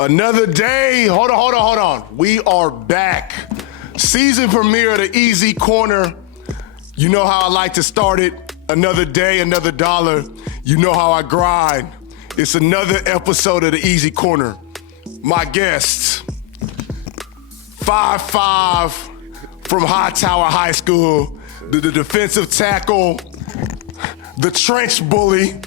Another day. Hold on. We are back. Season premiere of the Easy Corner. You know how I like to start it. Another day, another dollar. You know how I grind. It's another episode of the Easy Corner. My guests, 5'5" from Hightower High School, the defensive tackle, the trench bully,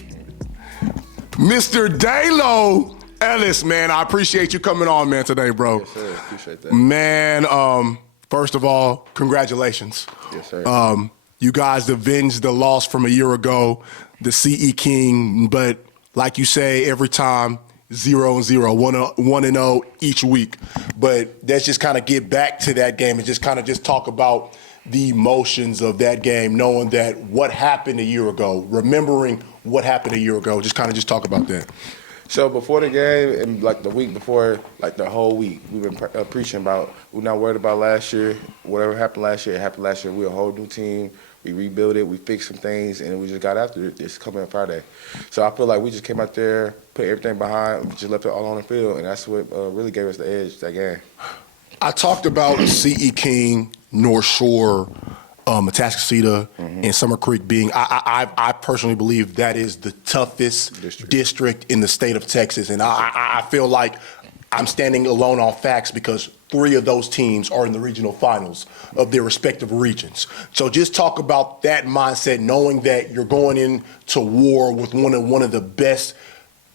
Mr. Dailon Ellis, man. I appreciate you coming on, man, today, bro. Yes, sir. Appreciate that. Man, first of all, congratulations. Yes, sir. You guys avenged the loss from a year ago, the CE King, but like you say, every time, 0-0, 1-0 each week. But let's just kind of get back to that game and just talk about the emotions of that game, knowing that what happened a year ago, remembering what happened a year ago. Just talk about that. So before the game and like the week before, like the whole week, we've been preaching about we're not worried about last year. Whatever happened last year, it happened last year. We're a whole new team. We rebuilt it. We fixed some things, and we just got after it this coming Friday. So I feel like we just came out there, put everything behind, we just left it all on the field, and that's what really gave us the edge that game. I talked about CE King, North Shore, Atascocita, and Summer Creek being, I personally believe that is the toughest district in the state of Texas. And I feel like I'm standing alone on facts because 3 of those teams are in the regional finals of their respective regions. So just talk about that mindset, knowing that you're going into war with one of the best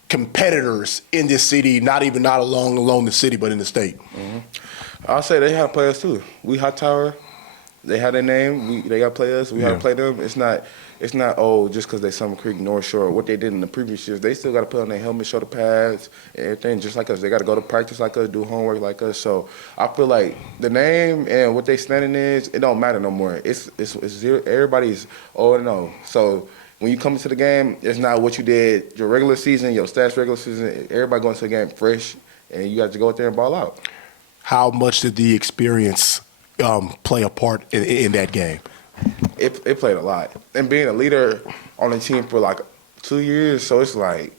competitors in this city, not alone the city, but in the state. I'll say they had to play us too. We Hightower. They had their name. They got to play us. We had to play them. It's not just because they Summer Creek, North Shore. What they did in the previous years, they still got to put on their helmet, shoulder pads, and everything just like us. They got to go to practice like us, do homework like us. So I feel like the name and what they standing is, it don't matter no more. It's zero. Everybody's 0-0. So when you come into the game, it's not what you did your regular season, your stats regular season. Everybody going to the game fresh, and you got to go out there and ball out. How much did the experience play a part in that game? It played a lot. And being a leader on the team for like 2 years, so it's like,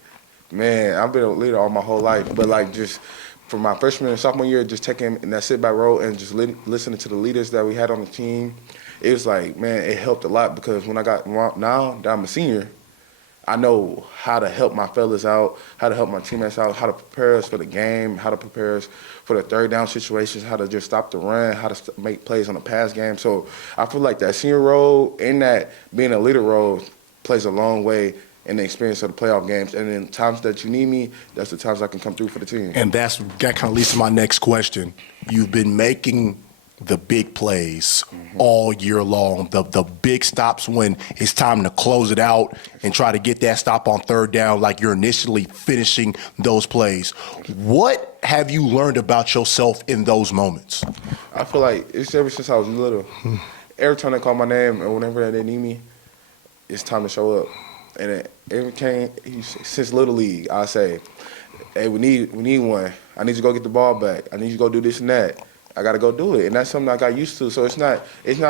man, I've been a leader all my whole life. But like just from my freshman and sophomore year, just taking in that sit-back role and just listening to the leaders that we had on the team, it was like, man, it helped a lot because when now that I'm a senior, I know how to help my fellas out, how to help my teammates out, how to prepare us for the game, how to prepare us for the third down situations, how to just stop the run, how to make plays on the pass game. So I feel like that senior role and that being a leader role plays a long way in the experience of the playoff games. And in times that you need me, that's the times I can come through for the team. And that kind of leads to my next question. You've been making the big plays all year long, the big stops when it's time to close it out and try to get that stop on third down like you're initially finishing those plays. What have you learned about yourself in those moments? I feel like it's ever since I was little. Every time they call my name and whenever they need me, it's time to show up. And it came since Little League. I say, hey, we need one. I need you to go get the ball back. I need you to go do this and that. I got to go do it, and that's something I got used to. So it's not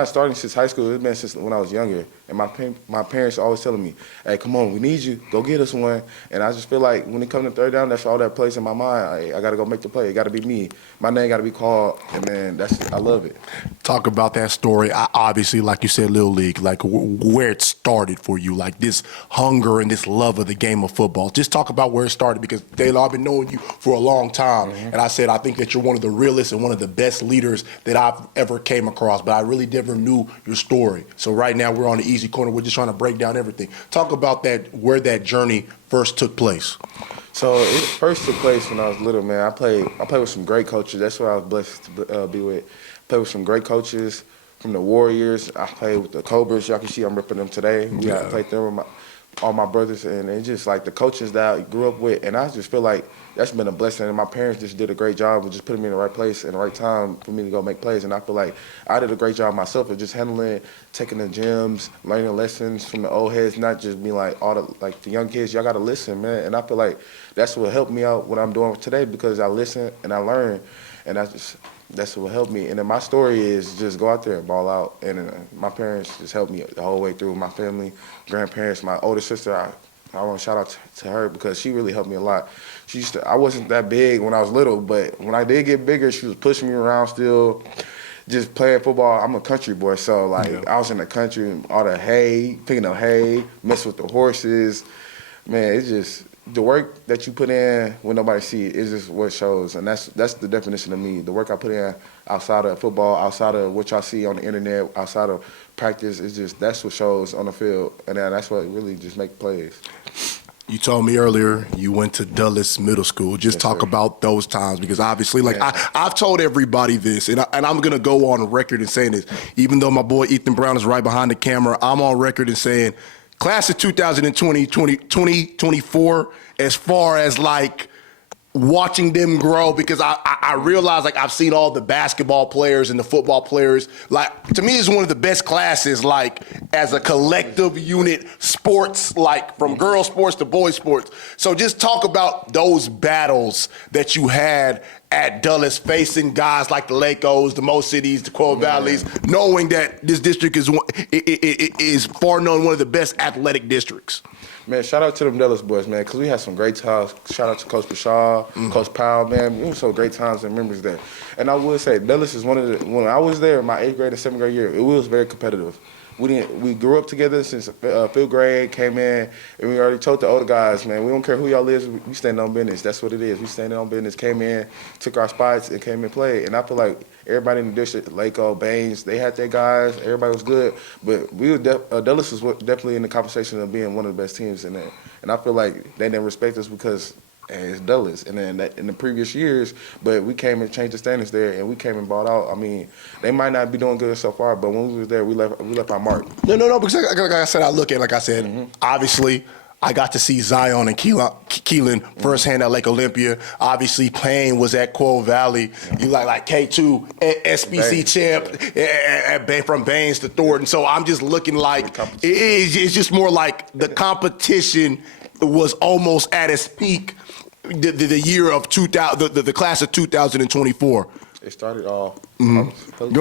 starting since high school. It's been since when I was younger. And my parents are always telling me, hey, come on, we need you. Go get us one. And I just feel like when it comes to third down, that's all that plays in my mind. I got to go make the play. It got to be me. My name got to be called, and man, I love it. Talk about that story. Obviously, like you said, Little League, like where it started for you, like this hunger and this love of the game of football. Just talk about where it started because, Dailon, I've been knowing you for a long time, and I said I think that you're one of the realest and one of the best leaders that I've ever came across, but I really never knew your story. So right now we're on the Easy Corner. We're just trying to break down everything. Talk about that, where that journey first took place. So it first took place when I was little, man. I played with some great coaches. That's what I was blessed to be with. Played with some great coaches from the Warriors. I played with the Cobras. Y'all can see I'm repping them today. I played them with all my brothers, and it's just like the coaches that I grew up with. And I just feel like that's been a blessing. And my parents just did a great job of just putting me in the right place and the right time for me to go make plays. And I feel like I did a great job myself of just handling, taking the gyms, learning lessons from the old heads, not just being like the young kids. Y'all got to listen, man. And I feel like that's what helped me out what I'm doing today because I listen and I learn, and that's what helped me. And then my story is just go out there and ball out. And my parents just helped me the whole way through. My family, grandparents, my older sister, I want to shout out to her because she really helped me a lot. I wasn't that big when I was little, but when I did get bigger, she was pushing me around still, just playing football. I'm a country boy, so like I was in the country, all the hay, picking up hay, mess with the horses. Man, it's just the work that you put in when nobody see it is just what shows, and that's the definition of me. The work I put in outside of football, outside of what y'all see on the internet, outside of practice, that's what shows on the field, and that's what really just make plays. You told me earlier you went to Dulles Middle School. Just talk about those times, because obviously, like I've told everybody this, and I'm going to go on record and saying this. Even though my boy Ethan Brown is right behind the camera, I'm on record and saying class of 2020, 2024, as far as like watching them grow, because I realize, like, I've seen all the basketball players and the football players. Like, to me, it's one of the best classes, like, as a collective unit, sports, like, from girls sports to boys sports. So just talk about those battles that you had at Dulles, facing guys like the Lakos, the Mo Cities, the Quo Valleys, knowing that this district is far known one of the best athletic districts. Man, shout out to them Dulles boys, man, because we had some great times. Shout out to Coach Bashaw, Coach Powell, man. It was so great times and memories there. And I would say Dulles is one of the, when I was there, my 8th grade and 7th grade year, it was very competitive. We grew up together since 5th grade, came in, and we already told the older guys, man, we don't care who y'all is, we stand on business. That's what it is. We stand on business, came in, took our spots, and came and played. And I feel like everybody in the district, Laco, Baines, they had their guys, everybody was good. But we were Dulles was definitely in the conversation of being one of the best teams in there. And I feel like they didn't respect us because it's Dulles. And then in the previous years, but we came and changed the standards there, and we came and bought out. I mean, they might not be doing good so far, but when we was there, we left our mark. No, because like I said, obviously, I got to see Zion and Keelan firsthand at Lake Olympia. Obviously, Payne was at Quo Valley. You like K2, SBC champ from Baines to Thornton. So I'm just looking like it's just more like the competition was almost at its peak. The year of 2000, the class of 2024. It started off. Go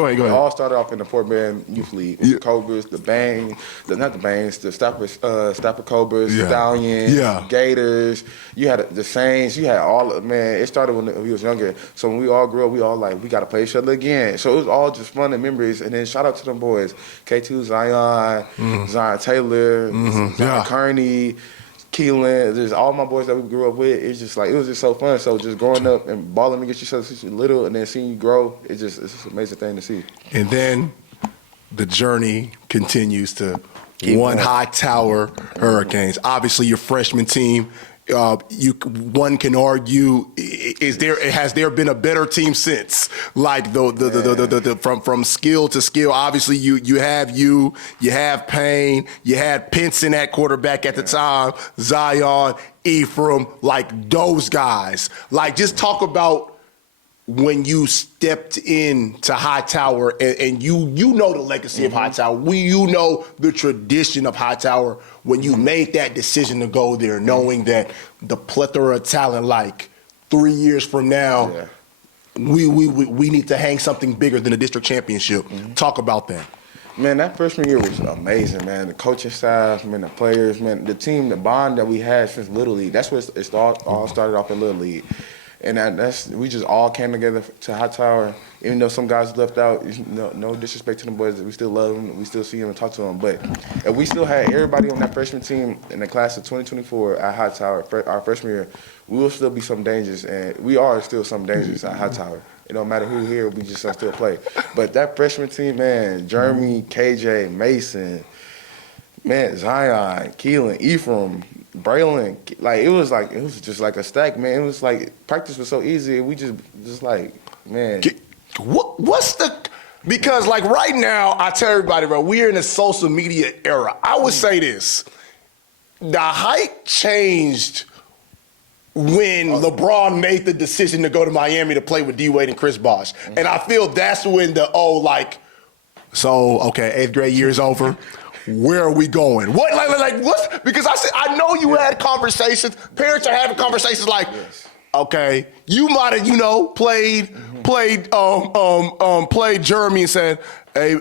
ahead. It all started off in the Fort Bend Youth League. The Cobras, the Bangs, the Stafford Cobras, Stallions, Gators. You had the Saints. You had all of, man. It started when we was younger. So when we all grew up, we all like, we got to play each other again. So it was all just fun and memories. And then shout out to them boys. K2, Zion Taylor, Zion Kearney, Keelan, just all my boys that we grew up with. It's just like, it was just so fun. So just growing up and balling against each other since you're little, and then seeing you grow, it's just an amazing thing to see. And then the journey continues to Hightower Hurricanes. Obviously, your freshman team. One can argue, has there been a better team since? Like from skill to skill. Obviously, you have Payne, you had Pinson at quarterback at the time, Zion, Ephraim, like those guys. Like, just talk about when you stepped into Hightower, and you know the legacy of Hightower. You know the tradition of Hightower when you made that decision to go there, knowing that the plethora of talent, like 3 years from now, we need to hang something bigger than a district championship. Talk about that. Man, that freshman year was amazing, man. The coaching staff, man, the players, man, the team, the bond that we had since Little League. That's what it all started off in Little League. And we just all came together to Hightower. Even though some guys left out, no disrespect to them boys, we still love them, we still see them and talk to them. But if we still had everybody on that freshman team in the class of 2024 at Hightower, our freshman year, we will still be some dangerous, and we are still some dangerous at Hightower. It don't matter who here, we just still play. But that freshman team, man, Jeremy, KJ, Mason, man, Zion, Keelan, Ephraim, Braylon, like it was just like a stack, man. It was like practice was so easy. We just like, man. What's the, because like right now, I tell everybody, bro, we're in a social media era. I would say this, the hype changed when LeBron made the decision to go to Miami to play with D-Wade and Chris Bosh. And I feel that's when okay, 8th grade year's over. Where are we going? What, like what? Because I know you had conversations. Parents are having conversations like, okay, you might have, played Jeremy and said, hey,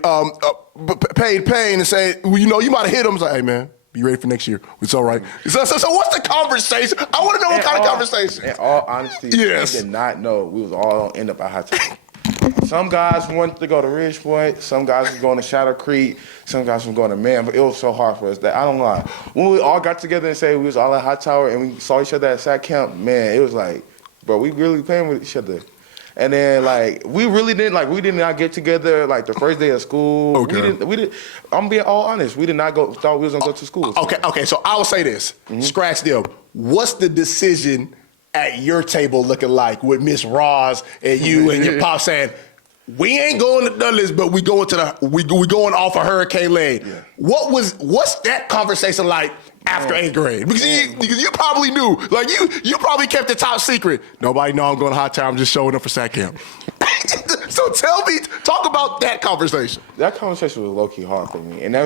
paid Payne and said, well, you might have hit him. It's like, hey man, Be ready for next year. It's all right. So what's the conversation? I want to know what kind of conversation. In all honesty, Yes. we did not know we was all going to end up at Hightower. Some guys wanted to go to Ridgepoint. Some guys was going to Shadow Creek. Some guys was going to Man. But it was so hard for us that I don't lie. When we all got together and said we was all at Hightower and we saw each other at SAC camp, man, it was like, bro, we really playing with each other. And then we did not get together the first day of school. Okay. We did. I'm being all honest. We did not thought we was gonna go to school. Okay. So I will say this. Scratch them. What's the decision at your table looking like with Miss Roz and you and your pop saying, we ain't going to Dudley's, but we going going off of Hurricane Lane. Yeah. What's that conversation like after 8th grade? Because you probably knew. You probably kept it top secret. Nobody know I'm going to Hightower. I'm just showing up for SAC camp. So talk about that conversation. That conversation was low-key hard for me. And that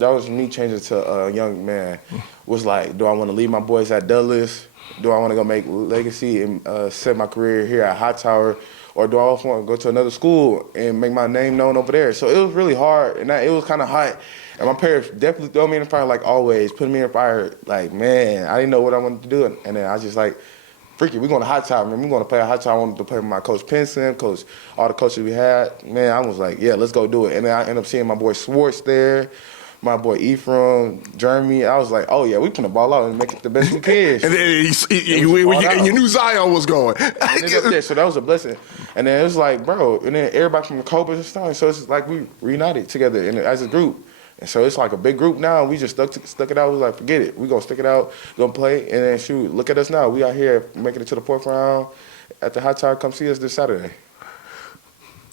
was me changing to a young man. Was like, do I want to leave my boys at Dudley's? Do I want to go make legacy and set my career here at Hightower? Or do I also want to go to another school and make my name known over there? So it was really hard, and it was kind of hot. And my parents definitely threw me in the fire like always, put me in the fire like, man, I didn't know what I wanted to do. And then I was just like, freaky, we're going to Hightower, man. We're going to play at Hightower. I wanted to play with my coach Pinson, all the coaches we had. Man, I was like, yeah, let's go do it. And then I ended up seeing my boy Swartz there, my boy Ephraim, Jeremy. I was like, oh, yeah, we finna ball out and make it the best we can. And then you knew Zion was going. So that was a blessing. And then it was like, bro, and then everybody from the Cobras and stuff. So it's like we reunited together as a group. And so it's like a big group now. We just stuck it out. We was like, forget it. We gonna stick it out, gonna play, and then shoot, look at us now. We out here making it to the 4th round at the Hightower. Come see us this Saturday.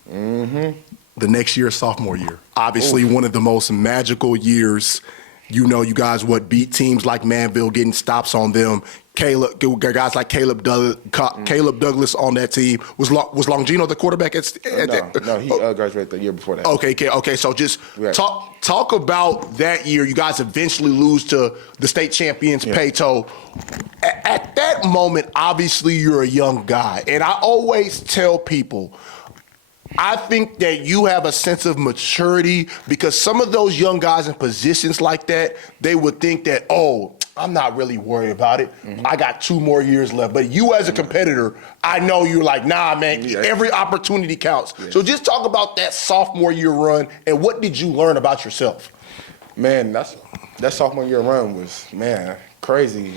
The next year, sophomore year. Obviously, one of the most magical years. You guys beat teams like Manville, getting stops on them. Guys like Caleb Douglas on that team. Was Longino the quarterback No, he graduated the year before that. Okay. So just talk about that year. You guys eventually lose to the state champions, Peyto. At that moment, obviously, you're a young guy. And I always tell people, I think that you have a sense of maturity because some of those young guys in positions like that, they would think that, oh, I'm not really worried about it. I got 2 more years left. But you as a competitor, I know you're like, nah, man, every opportunity counts. Yeah. So just talk about that sophomore year run and what did you learn about yourself? Man, that sophomore year run was, man, crazy.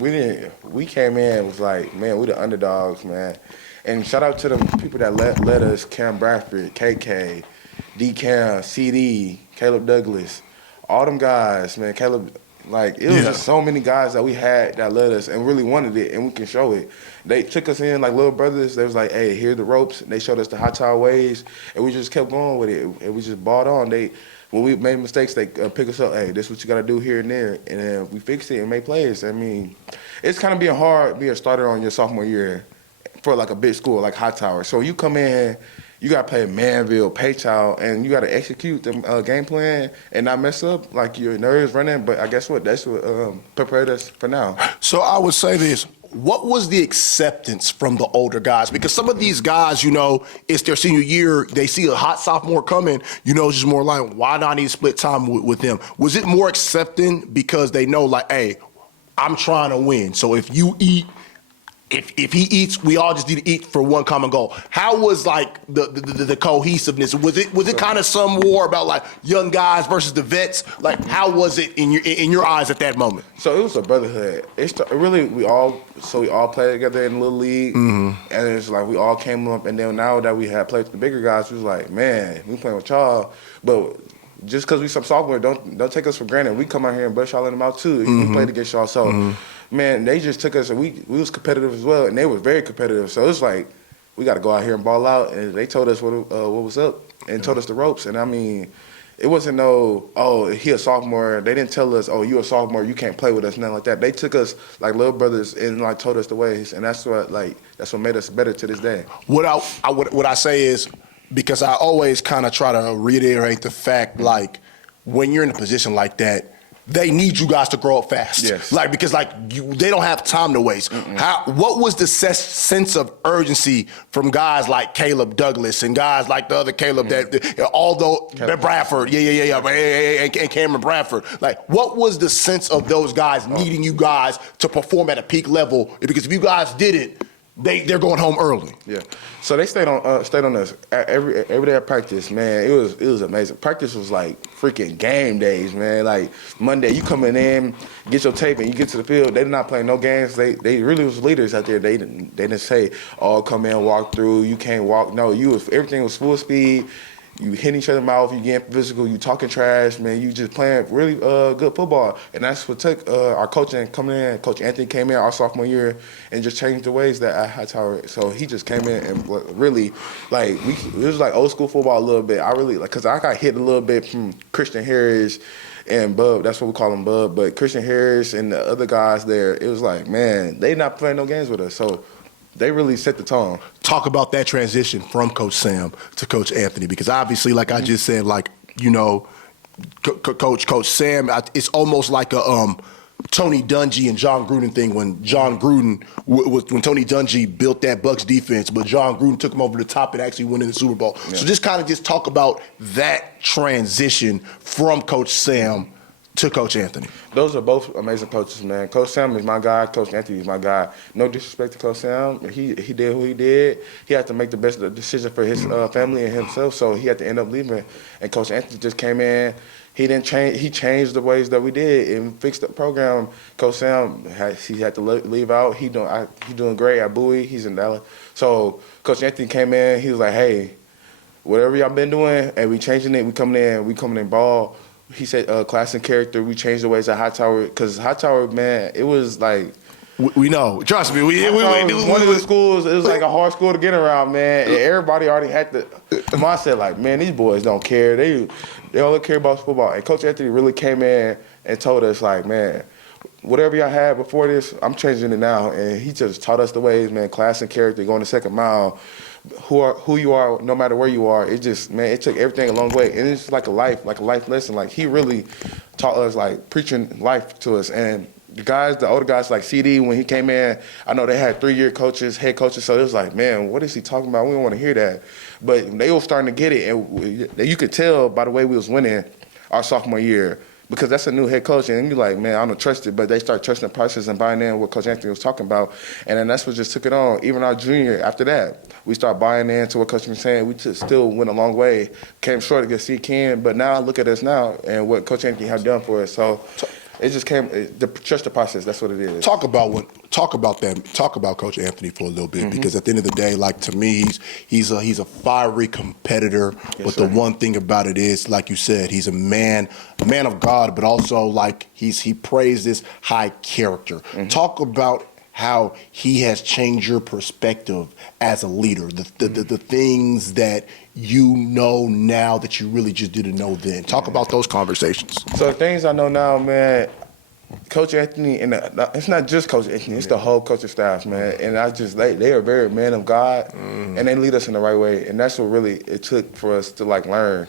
We came in, was like, man, we the underdogs, man. And shout out to the people that led us, Cam Bradford, KK, D-Cam, CD, Caleb Douglas, all them guys, man. Caleb, it was just so many guys that we had that led us and really wanted it, and we can show it. They took us in like little brothers. They was like, hey, here are the ropes. And they showed us the Hightower ways, and we just kept going with it, and we just bought on. When we made mistakes, they pick us up. Hey, this is what you got to do here and there, and then we fixed it and made plays. I mean, it's kind of being hard being a starter on your sophomore year for a big school like Hightower. So you come in, you got to play Manville, Peyto, and you got to execute the game plan and not mess up your nerves running. But I guess what? That's what prepared us for now. So I would say this. What was the acceptance from the older guys? Because some of these guys, it's their senior year. They see a hot sophomore coming, it's just more like, why not need to split time with them? Was it more accepting because they know, hey, I'm trying to win. So if you eat, if he eats, we all just need to eat for one common goal. How was the cohesiveness? Was it kind of some war about young guys versus the vets? How was it in your eyes at that moment? So it was a brotherhood. We all played together in the little league, and it's we all came up. And then now that we had played with the bigger guys, we was like, man, we playing with y'all, but. Just because we some sophomore, don't take us for granted. We come out here and bust y'all in the mouth too. We played against y'all, so man, they just took us. And we was competitive as well, and they were very competitive. So it's we got to go out here and ball out. And they told us what was up and told us the ropes. And I mean, it wasn't he a sophomore. They didn't tell us, you a sophomore, you can't play with us, nothing like that. They took us like little brothers and told us the ways, and that's what made us better to this day. What I say is. Because I always kind of try to reiterate the fact, when you're in a position like that, they need you guys to grow up fast. Yes. Like, because they don't have time to waste. What was the sense of urgency from guys like Caleb Douglas and guys like the other Caleb Bradford, and Cameron Bradford? Like, what was the sense of those guys needing you guys to perform at a peak level? Because if you guys didn't, they're going home early. Yeah, so they stayed on us every day at practice, man. It was amazing. Practice was like freaking game days, man. Like Monday, you coming in, get your tape, and you get to the field. They did not play no games. They really was leaders out there. They didn't say, "Oh, come in, walk through. You can't walk." No, everything was full speed. You hitting each other mouth, you getting physical, you talking trash, man. You just playing really good football, and that's what took our coaching coming in. Coach Anthony came in our sophomore year and just changed the ways that at Hightower. So he just came in and really, like, it was like old school football a little bit. I really because I got hit a little bit from Christian Harris and Bub. That's what we call him, Bub. But Christian Harris and the other guys there, it was like, man, they not playing no games with us. So they really set the tone. Talk about that transition from Coach Sam to Coach Anthony, because obviously, like I just said, like, you know, Coach Sam, it's almost like a Tony Dungy and John Gruden thing when John Gruden when Tony Dungy built that Bucs defense, but John Gruden took him over the top and actually won in the Super Bowl. Yeah. So just talk about that transition from Coach Sam to Coach Anthony. Those are both amazing coaches, man. Coach Sam is my guy. Coach Anthony is my guy. No disrespect to Coach Sam. He did who he did. He had to make the best decision for his family and himself, so he had to end up leaving. And Coach Anthony just came in. He didn't change. He changed the ways that we did and fixed the program. Coach Sam had to leave out. He doing great at Bowie. He's in Dallas. So Coach Anthony came in. He was like, hey, whatever y'all been doing, and we changing it. We coming in ball. He said class and character. We changed the ways at Hightower, because Hightower, man, it was like. We know. Trust me. We one of the schools, it was like a hard school to get around, man. And everybody already had the mindset like, man, these boys don't care. They only care about football. And Coach Anthony really came in and told us, like, man, whatever y'all had before this, I'm changing it now. And he just taught us the ways, man, class and character, going the second mile, who you are, no matter where you are. It just, man, it took everything a long way. And it's like a life lesson. Like, he really taught us, like, preaching life to us. And the older guys like CD, when he came in, I know they had 3-year coaches, head coaches, so it was like, man, what is he talking about? We don't want to hear that. But they were starting to get it, and you could tell by the way we was winning our sophomore year, because that's a new head coach, and you're like, man, I don't trust it, but they start trusting the process and buying in what Coach Anthony was talking about, and then that's what just took it on. Even our junior, after that, we started buying into what Coach was saying. We just still went a long way, came short against C. Ken, but now look at us now and what Coach Anthony have done for us. So it just came, trust the process. That's what it is. Talk about Coach Anthony for a little bit, because at the end of the day, like, to me, he's a fiery competitor. Yes, but the one thing about it is, like you said, he's a man of God, but also, like, he praised this high character. Talk about how he has changed your perspective as a leader, the things that you know now that you really just didn't know then. Talk about those conversations. So the things I know now, man, Coach Anthony, and it's not just Coach Anthony, it's the whole coaching staff, man. And they are very man of God, and they lead us in the right way. And that's what really it took for us to, like, learn.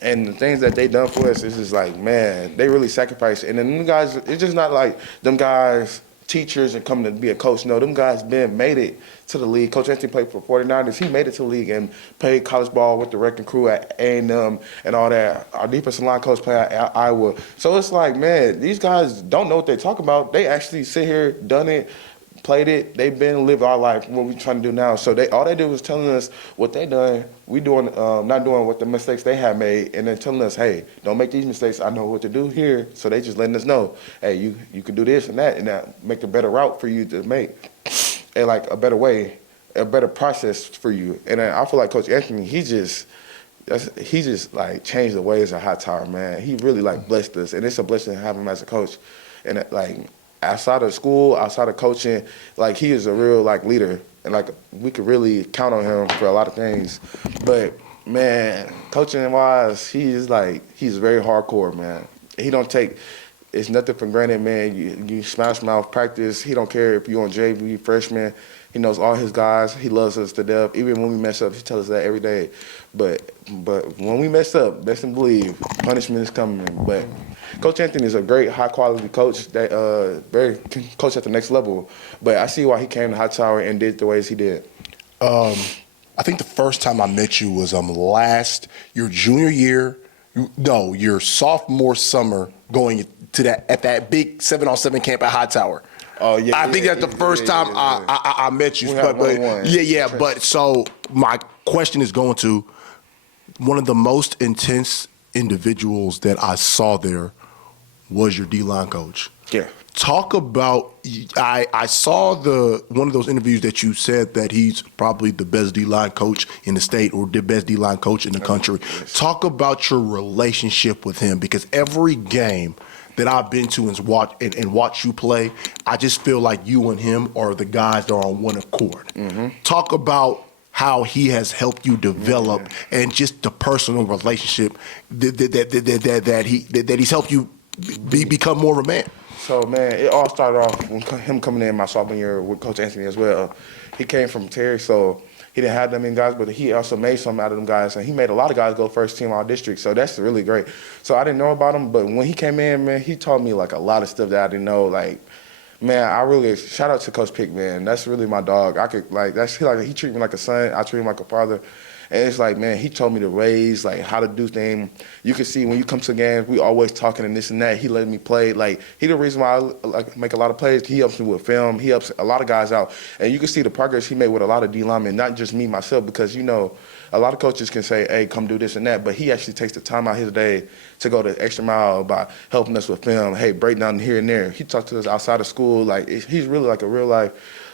And the things that they done for us is just like, man, they really sacrificed. And then them guys, it's just not like them guys teachers and coming to be a coach. No, them guys made it to the league. Coach Anthony played for 49ers. He made it to the league and played college ball with the wrecking crew at A&M and all that. Our defensive line coach played at Iowa. So it's like, man, these guys don't know what they talk about. They actually sit here, done it, played it. They've been lived our life, what we trying to do now. So all they did was telling us what they done. We doing not doing what the mistakes they have made, and then telling us, hey, don't make these mistakes. I know what to do here. So they just letting us know, hey, you can do this and that make a better route for you to make, and like a better way, a better process for you. And I feel like Coach Anthony, he just like changed the ways of Hightower, man. He really like blessed us, and it's a blessing to have him as a coach. And like, outside of school, outside of coaching, like, he is a real, like, leader. And, like, we could really count on him for a lot of things. But, man, coaching-wise, he's very hardcore, man. He don't take it's nothing for granted, man. You smash mouth practice. He don't care if you're on JV, freshman. He knows all his guys. He loves us to death. Even when we mess up, he tells us that every day. But when we mess up, best and believe, punishment is coming. But Coach Anthony is a great, high-quality coach that very coach at the next level. But I see why he came to Hightower and did the ways he did. I think the first time I met you was your junior year. Your sophomore summer going to that big 7-on-7 camp at Hightower. Oh yeah, I think that's the first time I met you. But so my question is going to one of the most intense individuals that I saw there was your D-line coach. Yeah. Talk about, I saw one of those interviews that you said that he's probably the best D-line coach in the state or the best D-line coach in the country. Yes. Talk about your relationship with him, because every game that I've been to and watch you play, I just feel like you and him are the guys that are on one accord. Mm-hmm. Talk about how he has helped you develop and just the personal relationship that he's helped you become more of a man. So, man, it all started off when him coming in my sophomore year with Coach Anthony as well. He came from Terry, so he didn't have that many guys, but he also made some out of them guys, and he made a lot of guys go first team all district, so that's really great. So I didn't know about him, but when he came in, man, he taught me, like, a lot of stuff that I didn't know. Like, man, I really, shout out to Coach Pick, man. That's really my dog. He treat me like a son. I treat him like a father. And it's like, man, he told me the ways, like, how to do things. You can see when you come to games, we always talking and this and that. He letting me play. Like, he the reason why I make a lot of plays. He helps me with film. He helps a lot of guys out. And you can see the progress he made with a lot of D linemen, not just me, myself, because, you know, a lot of coaches can say, hey, come do this and that, but he actually takes the time out his day to go the extra mile by helping us with film. Hey, break down here and there. He talks to us outside of school. Like, he's really like a real life,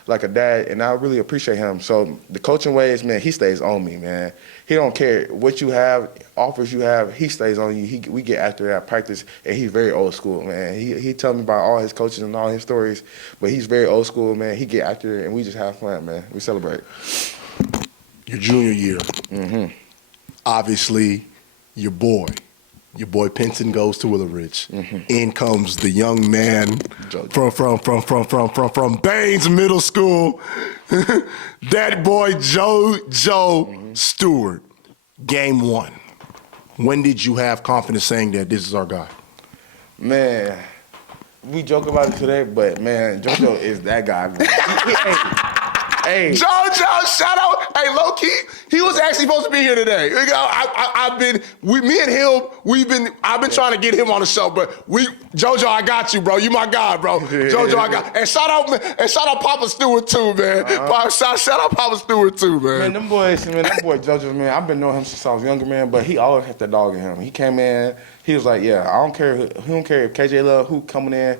like a dad, and I really appreciate him. So the coaching ways, man, he stays on me, man. He don't care what you have, offers you have, he stays on you. We get after that practice, and he's very old school, man. He tell me about all his coaches and all his stories, but he's very old school, man. He get after it, and we just have fun, man. We celebrate. Your junior year, obviously, your boy Pinson goes to Willow Ridge. In comes the young man from Baines Middle School, that boy Joe Stewart. Game 1. When did you have confidence saying that this is our guy? Man, we joke about it today, but man, JoJo is that guy, man. Hey. JoJo, shout out. Hey, low key, he was actually supposed to be here today. I've been trying to get him on the show, but JoJo, I got you, bro. You my guy, bro. JoJo, I got. And shout out Papa Stewart too, man. Shout out Papa Stewart too, man. Man, that boy JoJo, man. I've been knowing him since I was younger, man. But he always had that dog in him. He came in. He was like, yeah, I don't care. He don't care if KJ Love who coming in.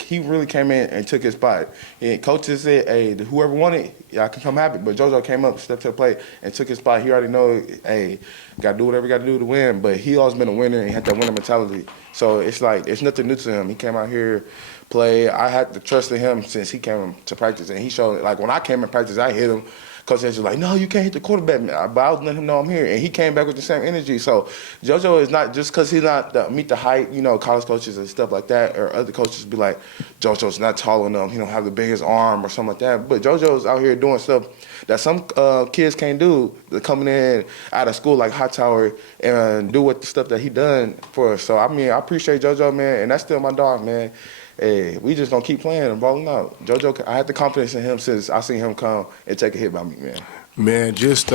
He really came in and took his spot. And coaches said, hey, whoever wanted, y'all can come have it. But JoJo came up, stepped to the plate, and took his spot. He already know, hey, got to do whatever you got to do to win. But he always been a winner and had that winner mentality. So it's like, it's nothing new to him. He came out here, played. I had to trust in him since he came to practice. And he showed, like, when I came in practice, I hit him. Coach was like, no, you can't hit the quarterback. But I was letting him know I'm here. And he came back with the same energy. So JoJo is not, just because he's not meet the height, you know, college coaches and stuff like that, or other coaches be like, JoJo's not tall enough. He don't have the biggest arm or something like that. But JoJo's out here doing stuff that some kids can't do. They're coming in out of school like Hightower and do what the stuff that he done for us. So, I mean, I appreciate JoJo, man. And that's still my dog, man. Hey, we just gonna keep playing and balling out. JoJo, I had the confidence in him since I seen him come and take a hit by me, man. Man, just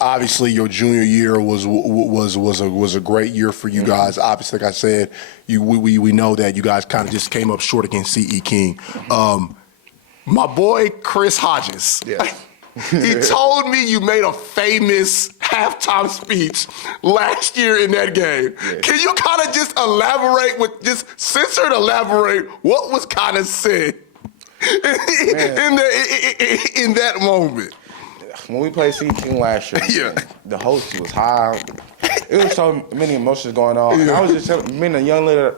obviously your junior year was a great year for you guys. Obviously, like I said, we know that you guys kind of just came up short against C.E. King. My boy Chris Hodges. Yeah. He told me you made a famous halftime speech last year in that game. Yeah. Can you kind of just elaborate elaborate what was kind of said in that moment? When we played C Team last year, yeah, the host was high. It was so many emotions going on. And I was just telling, being a young leader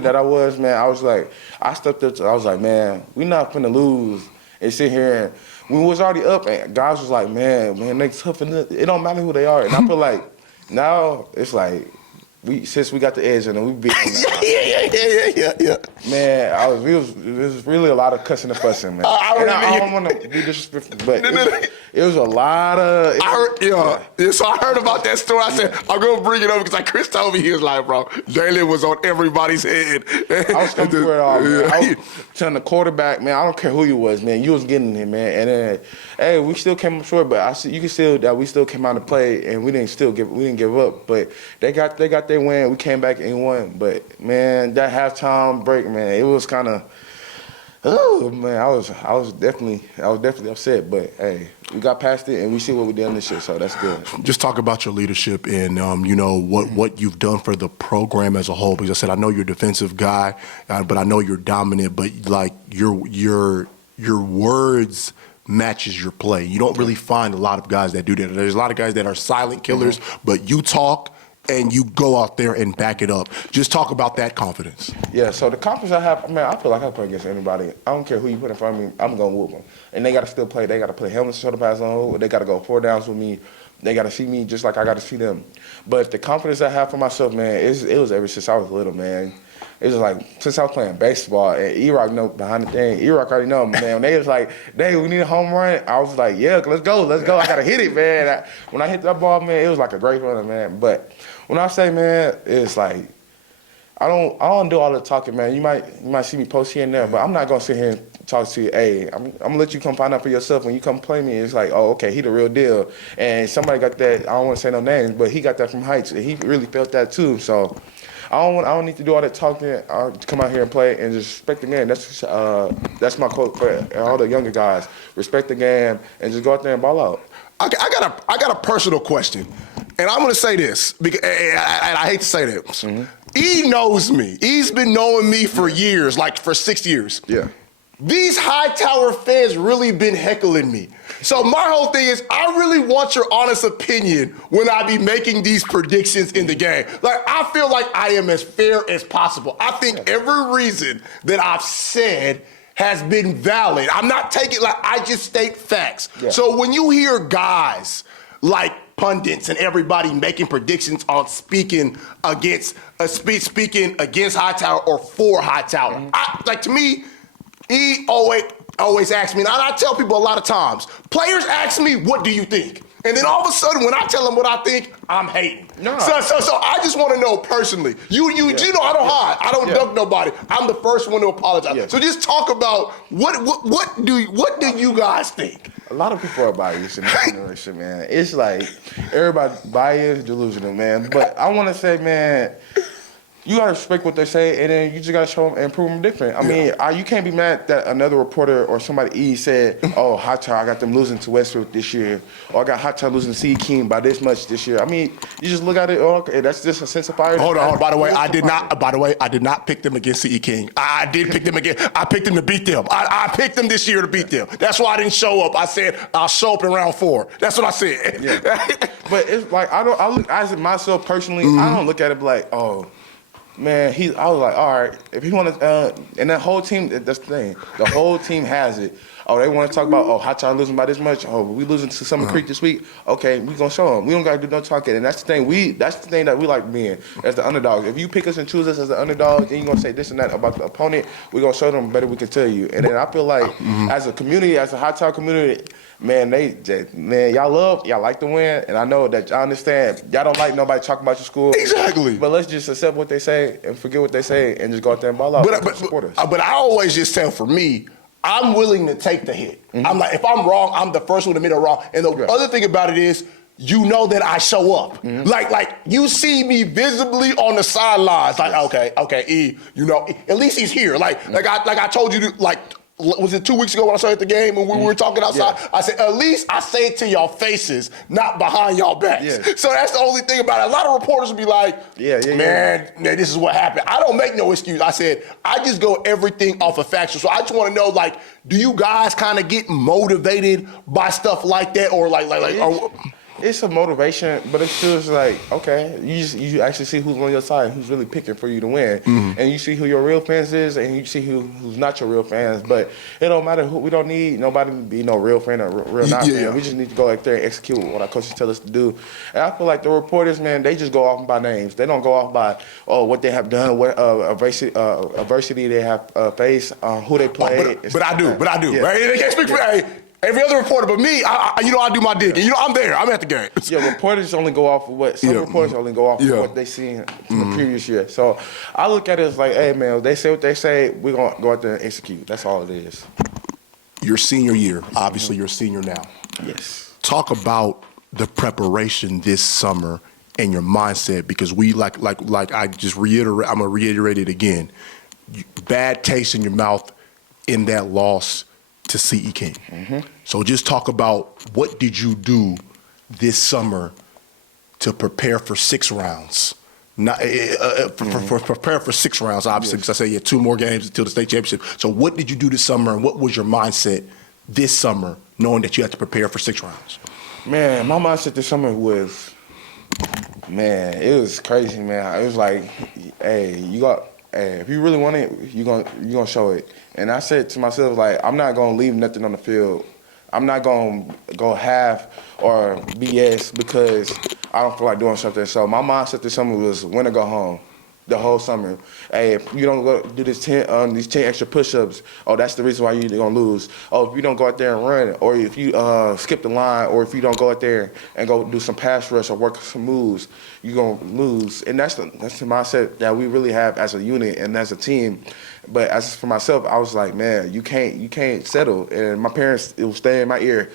that I was, man, I was like, I stepped up I was like, man, we not finna lose and sit here and we was already up, and guys was like, man, they tough, and it don't matter who they are. And I feel like now it's like since we got the edge and we beat them. Yeah. Man, it was really a lot of cussing and fussing, man. I don't want to be disrespectful, but it was a lot of. So I heard about that story. I said I'm gonna bring it up because like Chris told me, he was like, bro, Dailon was on everybody's head. I was coming for it all, man. I was telling the quarterback, man, I don't care who you was, man. You was getting him, man. And then, hey, we still came up short, but you can still that we still came out to play, and we didn't give up. But they got their win. We came back and won. But man, that halftime break, man, it was kind of. Oh man, I was definitely upset, but hey, we got past it and we see what we did this year, so that's good. Just talk about your leadership and what you've done for the program as a whole. Because I said I know you're a defensive guy, but I know you're dominant. But like your words matches your play. You don't really find a lot of guys that do that. There's a lot of guys that are silent killers, but you talk. And you go out there and back it up. Just talk about that confidence. Yeah, so the confidence I have, man, I feel like I play against anybody. I don't care who you put in front of me, I'm going to whoop them. And they got to still play. They got to play helmets, shoulder pads on. They got to go 4 downs with me. They got to see me just like I got to see them. But the confidence I have for myself, man, it was ever since I was little, man. It was like since I was playing baseball and E-Rock know behind the thing. E-Rock already know, man. When they was like, "Hey, we need a home run," I was like, "Yeah, let's go. I gotta hit it, man." When I hit that ball, man, it was like a great feeling, man. But when I say, man, it's like I don't do all the talking, man. You might see me post here and there, but I'm not gonna sit here and talk to you. Hey, I'm gonna let you come find out for yourself. When you come play me, it's like, oh, okay, he the real deal. And somebody got that. I don't want to say no names, but he got that from Heights, and he really felt that too. So. I don't need to do all that talking. I'll come out here and play and just respect the game. That's my quote for all the younger guys. Respect the game and just go out there and ball out. I got a personal question, and I'm going to say this, because, and I hate to say this. Mm-hmm. E knows me. He's been knowing me for years, like for 6 years. Yeah. These Hightower fans really been heckling me. So my whole thing is, I really want your honest opinion when I be making these predictions in the game. Like, I feel like I am as fair as possible. I think every reason that I've said has been valid. I'm not taking, like, I just state facts. Yeah. So when you hear guys like pundits and everybody making predictions on speaking against Hightower or for Hightower, like, to me, he always asks me, and I tell people a lot of times, players ask me, what do you think? And then all of a sudden, when I tell them what I think, I'm hating. No. So I just want to know personally. You know, I don't hide. I don't dunk nobody. I'm the first one to apologize. Yeah. So just talk about what do you guys think? A lot of people are biased in this generation, man. It's like everybody biased, delusional, man. But I want to say, man, you gotta respect what they say, and then you just gotta show them and prove them different. I mean, you can't be mad that another reporter or somebody said, "Oh, Hightower, I got them losing to Westfield this year," or "I got Hightower losing to C. King by this much this year." I mean, you just look at it. Oh, okay, that's just a sense of fire. Hold on. By the way, I did not pick them against C. King. I did pick them again. I picked them to beat them. I picked them this year to beat them. That's why I didn't show up. I said I'll show up in round 4. That's what I said. Yeah. But it's like I look as myself personally. I don't look at it like, oh. Man, I was like, all right, if he want to, and that whole team, that's the thing. The whole team has it. Oh, they want to talk about, oh, Hightower losing by this much. Oh, we losing to Summer Creek this week. Okay, we gonna show them. We don't gotta do no talking. And that's the thing. That's the thing that we like being as the underdogs. If you pick us and choose us as the underdogs, then you gonna say this and that about the opponent. We gonna show them better. We can tell you. And then I feel like as a community, as a Hightower community, man, y'all like to win, and I know that y'all understand. Y'all don't like nobody talking about your school. Exactly. But let's just accept what they say and forget what they say and just go out there and ball out. But I always just tell, for me, I'm willing to take the hit. I'm like, if I'm wrong, I'm the first one to admit I'm wrong. And the other thing about it is, you know that I show up. Like you see me visibly on the sidelines. Like, okay, E, you know, at least he's here. Like I told you, was it 2 weeks ago when I started the game and we were talking outside? Yeah. I said, at least I say it to y'all faces, not behind y'all backs. Yeah. So that's the only thing about it. A lot of reporters will be like, man, this is what happened. I don't make no excuse. I said, I just go everything off of factual. So I just want to know, like, do you guys kind of get motivated by stuff like that, or it's a motivation, but it's still just like, okay, you actually see who's on your side, who's really picking for you to win, and you see who your real fans is, and you see who's not your real fans. But it don't matter who. We don't need nobody to be no real fan or real not fan. We just need to go out there and execute what our coaches tell us to do. And I feel like the reporters, man, they just go off by names. They don't go off by what they have done, what adversity they have faced, who they played. But I do. Yeah. Right? They can't speak for every other reporter, but me, I do my digging. I'm there. I'm at the game. Yeah, reporters only go off of what reporters only go off of what they seen from the previous year. So I look at it as like, hey man, if they say what they say, we're gonna go out there and execute. That's all it is. Your senior year, obviously you're a senior now. Yes. Talk about the preparation this summer and your mindset, because we like I just reiterate. I'm gonna reiterate it again. Bad taste in your mouth in that loss to C.E. King. So just talk about what did you do this summer to prepare for 6 rounds? Not prepare for 6 rounds, obviously, because I say you had 2 more games until the state championship. So what did you do this summer, and what was your mindset this summer, knowing that you had to prepare for 6 rounds? Man, my mindset this summer was, man, it was crazy, man. It was like, hey, if you really want it, you gonna show it. And I said to myself, like, I'm not gonna leave nothing on the field. I'm not gonna go half or BS because I don't feel like doing something. So my mindset this summer was when to go home. The whole summer. Hey, if you don't go do these 10 extra push-ups, oh, that's the reason why you're gonna lose. Oh, if you don't go out there and run, or if you skip the line, or if you don't go out there and go do some pass rush or work some moves, you're gonna lose. And that's the mindset that we really have as a unit and as a team. But as for myself, I was like, man, you can't settle. And my parents, it was staying in my ear.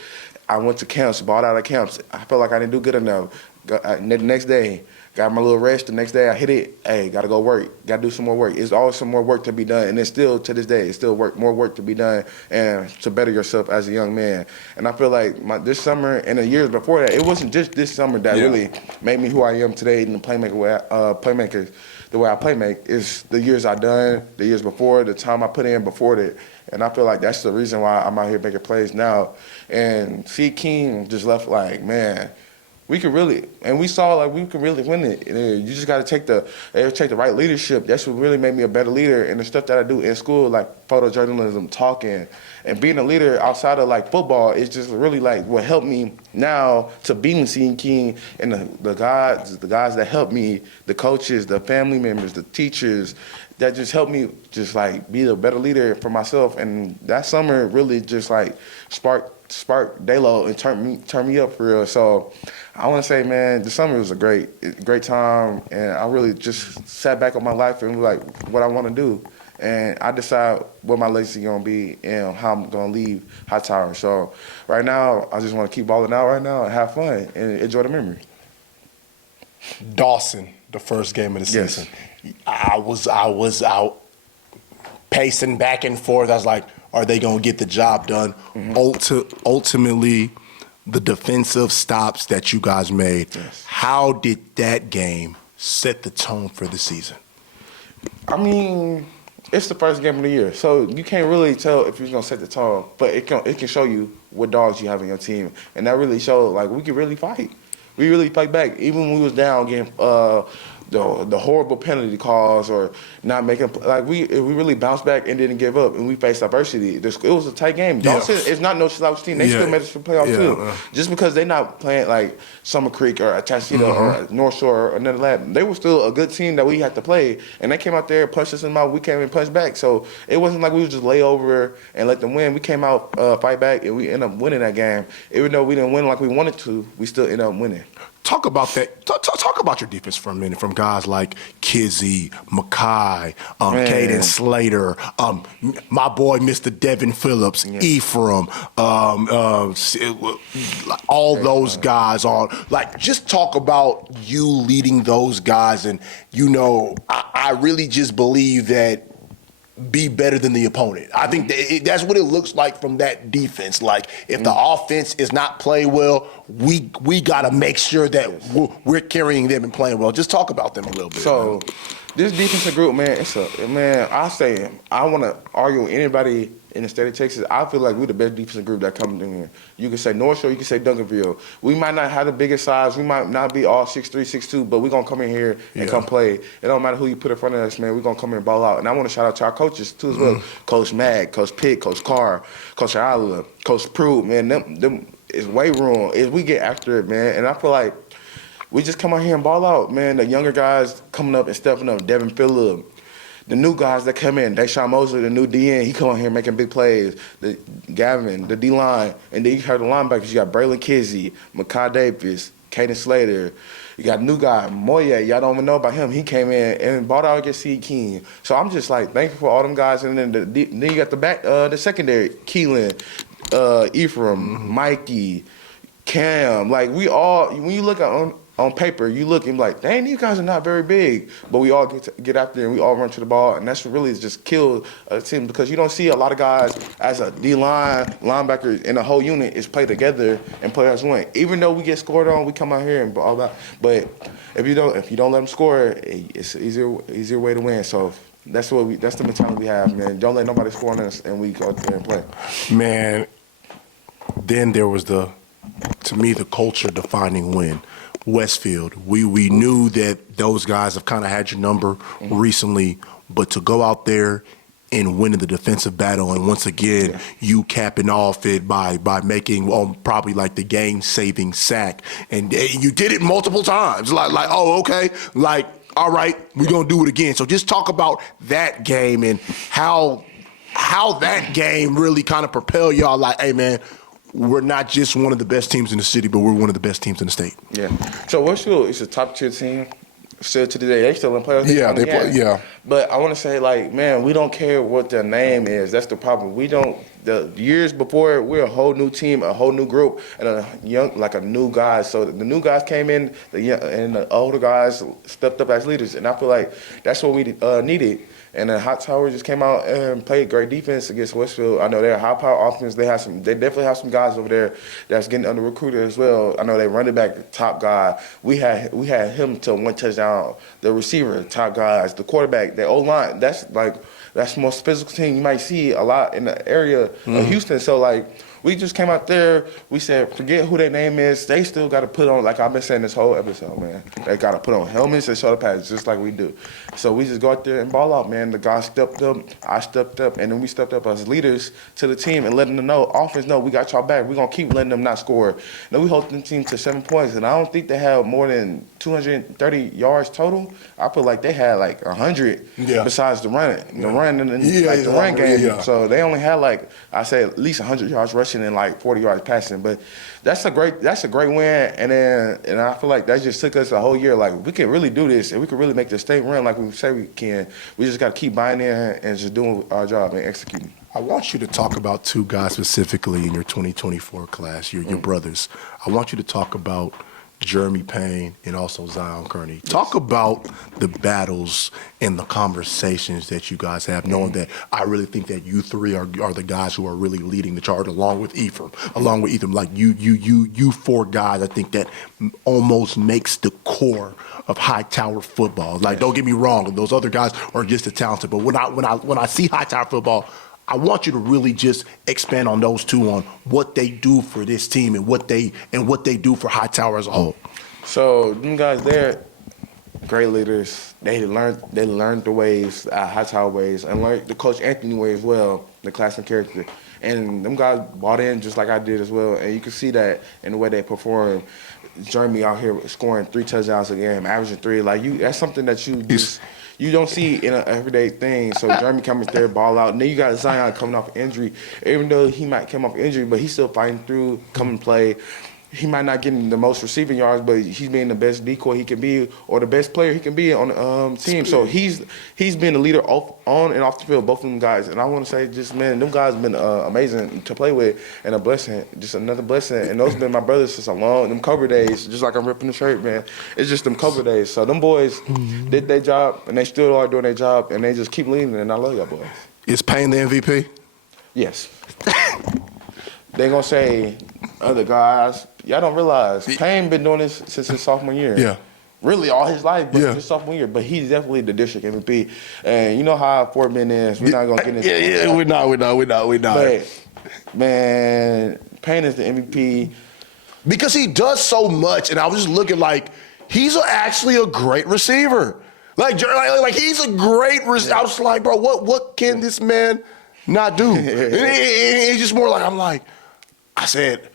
I went to camps, bought out of camps. I felt like I didn't do good enough. The next day, got my little rest. The next day, I hit it. Hey, got to go work. Got to do some more work. It's always some more work to be done. And it's still, to this day, it's still more work to be done and to better yourself as a young man. And I feel like this summer and the years before that, it wasn't just this summer that really made me who I am today in the playmaker the way I play make. Is the years I done, the years before, the time I put in before that. And I feel like that's the reason why I'm out here making plays now. And C. King just left like, man, we could really, and we saw like we could really win it. You just got to take the right leadership. That's what really made me a better leader. And the stuff that I do in school, like photojournalism, talking, and being a leader outside of like football, is just really like what helped me now to being C. King, and the guys that helped me, the coaches, the family members, the teachers, that just helped me just like be a better leader for myself. And that summer really just like sparked Dailon and turned me up for real. So I want to say, man, the summer was a great time, and I really just sat back on my life and was like, what I want to do, and I decide what my legacy gonna be and how I'm gonna leave Hightower. So right now, I just want to keep balling out right now and have fun and enjoy the memory. Dawson, the first game of the season. I was out pacing back and forth. I was like, are they going to get the job done? Ultimately, the defensive stops that you guys made, how did that game set the tone for the season? I mean, it's the first game of the year, so you can't really tell if you're going to set the tone, but it can show you what dogs you have in your team, and that really showed, like, we can really fight. We really fight back. Even when we was down against the horrible penalty calls or not making, like, we really bounced back and didn't give up, and we faced adversity. It was a tight game. Dawson is not no slouch team. They still made us for playoffs too. Just because they're not playing like Summer Creek or Atascocita or North Shore or another lab, they were still a good team that we had to play, and they came out there, punched us in the mouth. We came and punched back. So it wasn't like we was just lay over and let them win. We came out, fight back, and we ended up winning that game. Even though we didn't win like we wanted to, we still ended up winning. Talk about that. Talk about your defense for a minute. From guys like Kizzy, Makai, Caden Slater, my boy Mr. Devin Phillips, Ephraim, all those guys. Just talk about you leading those guys, and I really just believe that. Be better than the opponent. I think that's what it looks like from that defense. Like, if the offense is not playing well, we got to make sure that we're carrying them and playing well. Just talk about them a little bit. So, this defensive group, man, I want to argue with anybody in the state of Texas, I feel like we're the best defensive group that comes in here. You can say North Shore, you can say Duncanville. We might not have the biggest size, we might not be all 6'3", 6'2", but we're going to come in here and come play. It don't matter who you put in front of us, man. We're going to come in and ball out. And I want to shout out to our coaches, too, as well. Coach Mag, Coach Pitt, Coach Carr, Coach Ayala, Coach Prude, man. Them is weight room. We get after it, man. And I feel like we just come out here and ball out, man. The younger guys coming up and stepping up, Devin Phillip. The new guys that come in, Deshaun Mosley, the new DN, he come out here making big plays. The Gavin, the D-line. And then you heard the linebackers. You got Braylon Kizzy, Makai Davis, Caden Slater. You got a new guy, Moye. Y'all don't even know about him. He came in and bought out against C. King. So I'm just like, thankful for all them guys. And then you got the secondary, Keelan, Ephraim, Mikey, Cam. Like, we all, when you look at on paper, you look and be like, dang, these guys are not very big. But we all get out there and we all run to the ball. And that's really just killed a team because you don't see a lot of guys as a D-line, linebacker, and the whole unit is play together and play as one. Even though we get scored on, we come out here and ball out. But if you don't let them score, it's an easier way to win. So that's the mentality we have, man. Don't let nobody score on us and we go out there and play. Man, then there was to me, the culture-defining win. Westfield. We knew that those guys have kind of had your number recently, but to go out there and win in the defensive battle, and once again, you capping off it by making probably like the game-saving sack, and you did it multiple times. Like oh, okay, like all right, we're gonna do it again. So just talk about that game and how that game really kind of propelled y'all. Like, hey man, we're not just one of the best teams in the city, but we're one of the best teams in the state. Yeah. So Westfield is a top-tier team. Still to today, they still in playoffs. Yeah, they play. Yeah. But I want to say, like, man, we don't care what their name is. That's the problem. We don't. The years before, we're a whole new team, a whole new group, and a new guys. So the new guys came in, and the older guys stepped up as leaders, and I feel like that's what we needed. And then Hightower just came out and played great defense against Westfield. I know they're a high-power offense. They definitely have some guys over there that's getting under recruited as well. I know they running back, the top guy. We had him to one touchdown. The receiver, top guys. The quarterback, the O-line. That's the most physical team you might see a lot in the area of Houston. So like, we just came out there. We said, forget who their name is. They still got to put on, like I've been saying this whole episode, man. They got to put on helmets and shoulder pads just like we do. So we just go out there and ball out, man. The guys stepped up. I stepped up. And then we stepped up as leaders to the team and letting them know, offense, no, we got y'all back. We're going to keep letting them not score. Then we hold the team to 7 points. And I don't think they have more than 230 yards total. I feel like they had like 100 besides the run. The run game. Yeah. So they only had I say at least 100 yards rushing and like 40 yards passing. But that's a great win. And I feel like that just took us a whole year. Like, we can really do this and we can really make the state run like we say we can. We just got to keep buying in and just doing our job and executing. I want you to talk about two guys specifically in your 2024 class, your brothers. I want you to talk about Jeremy Payne and also Zion Kearney. Talk about the battles and the conversations that you guys have, knowing that I really think that you three are the guys who are really leading the charge, along with Ephraim. Like you four guys, I think that almost makes the core of Hightower football. Like, don't get me wrong, those other guys are just as talented, but when I see Hightower football, I want you to really just expand on those two, on what they do for this team and what they do for Hightower as a whole. So them guys there, great leaders. They learned the ways, Hightower ways, and learned the Coach Anthony way as well, the class and character. And them guys bought in just like I did as well. And you can see that in the way they perform. Jeremy out here scoring 3 touchdowns a game, averaging 3. That's something that you don't see in an everyday thing. So Jeremy coming there, ball out. And then you got Zion coming off injury. Even though he might come off injury, but he's still fighting through, come and play. He might not get the most receiving yards, but he's being the best decoy he can be or the best player he can be on the team. So he's been the leader on and off the field, both of them guys. And I want to say, just, man, them guys have been amazing to play with and a blessing, just another blessing. And those have been my brothers since them Cobra days, just like I'm ripping the shirt, man. It's just them Cobra days. So them boys did their job, and they still are doing their job, and they just keep leading, and I love y'all boys. Is Payne the MVP? Yes. They gonna say other guys. Y'all don't realize Payne been doing this since his sophomore year. Yeah. really all his life, but Yeah. his sophomore year. But he's definitely the district MVP. And you know how Fort Bend is. We're not gonna get into Yeah, we're not. But man, Payne is the MVP. Because he does so much, and I was just looking like he's actually a great receiver. Like he's a great receiver. I was like, bro, what can this man not do? And it's just more like I said,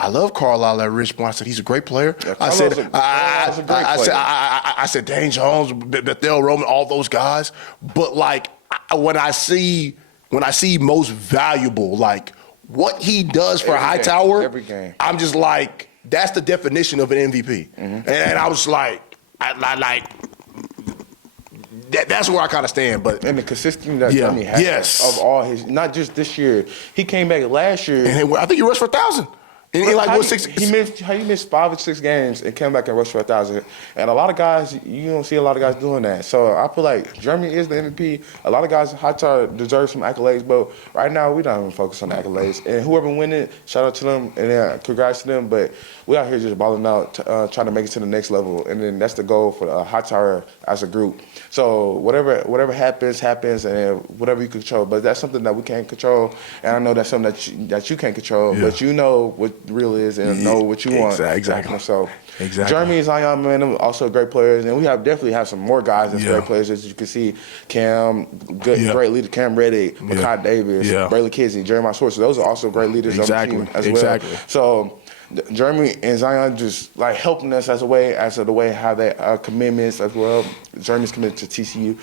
I love Carlisle at Richmond. I said he's a great player. Yeah, I said Carlisle's a great player. I said Dane Jones, Bethel Roman, all those guys. But like when I see most valuable, like what he does for Hightower, every game. I'm just like, that's the definition of an MVP. Mm-hmm. And I was like, that's where I kind of stand. But and the consistency that Jeremy has of all his, not just this year. He came back last year. And I think he rushed for 1,000. And he missed 5 or 6 games and came back and rushed for 1,000. And a lot of guys, you don't see a lot of guys doing that. So I feel like Jeremy is the MVP. A lot of guys, Hightower deserves some accolades, but right now we don't even focus on the accolades. And whoever win it, shout out to them and congrats to them. But we out here just balling out, trying to make it to the next level. And then that's the goal for Hightower as a group. So whatever happens, and whatever you control. But that's something that we can't control. And I know that's something that you can't control. Yeah. But you know what real is and know what you want. Exactly. So exactly. Jeremy, Zion, man, also great players. And we definitely have some more guys that's great players. As you can see, Cam, great leader, Cam Reddick, Makai Davis, Braylon Kinsey, Jeremiah Swartz. Those are also great leaders on the team as well. So Jeremy and Zion just like helping us as the way how they commitments as well. Jeremy's committed to TCU,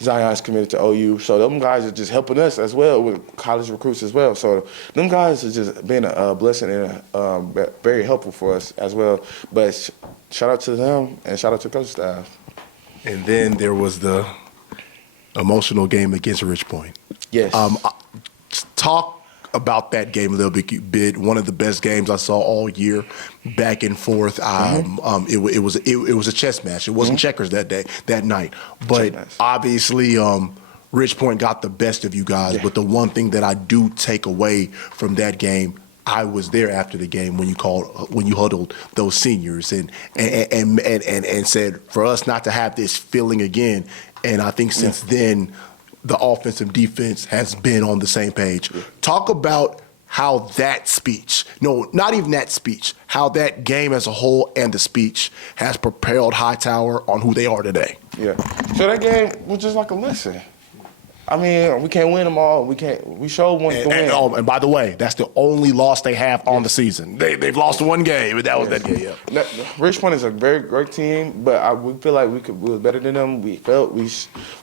Zion's committed to OU. So them guys are just helping us as well with college recruits as well. So them guys are just being a blessing and very helpful for us as well. But shout out to them and shout out to the coaching staff. And then there was the emotional game against Rich Point. Yes. Talk about that game a little bit. One of the best games I saw all year, back and forth. It was a chess match. It wasn't checkers that night. But obviously, Rich Point got the best of you guys. Yeah. But the one thing that I do take away from that game, I was there after the game when you huddled those seniors and said for us not to have this feeling again. And I think since then, the offense and defense has been on the same page. Yeah. Talk about how that speech, no, not even that speech, how that game as a whole and the speech has propelled Hightower on who they are today. Yeah. So that game was just like a lesson. I mean, we can't win them all. We showed one to win. And by the way, that's the only loss they have on the season. They've lost one game, but that was that game. Yeah. Richmond is a very great we feel like we were better than them. We felt we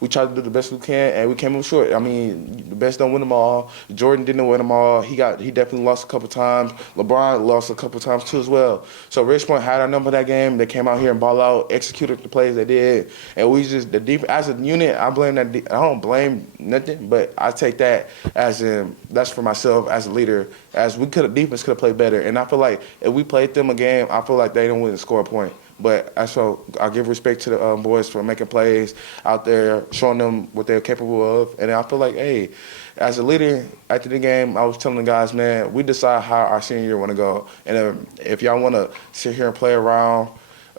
tried to do the best we can, and we came up short. I mean, the best don't win them all. Jordan didn't win them all. He definitely lost a couple times. LeBron lost a couple times too as well. So Richmond had our number that game. They came out here and ball out, executed the plays they did, and we just the defense as a unit. I blame that. I don't blame nothing, but I take that as that's for myself as a leader. As defense could have played better, and I feel like if we played them a game, I feel like they don't win and score a point. But I give respect to the boys for making plays out there, showing them what they're capable of, and I feel like, hey, as a leader after the game, I was telling the guys, man, we decide how our senior year want to go, and if y'all want to sit here and play around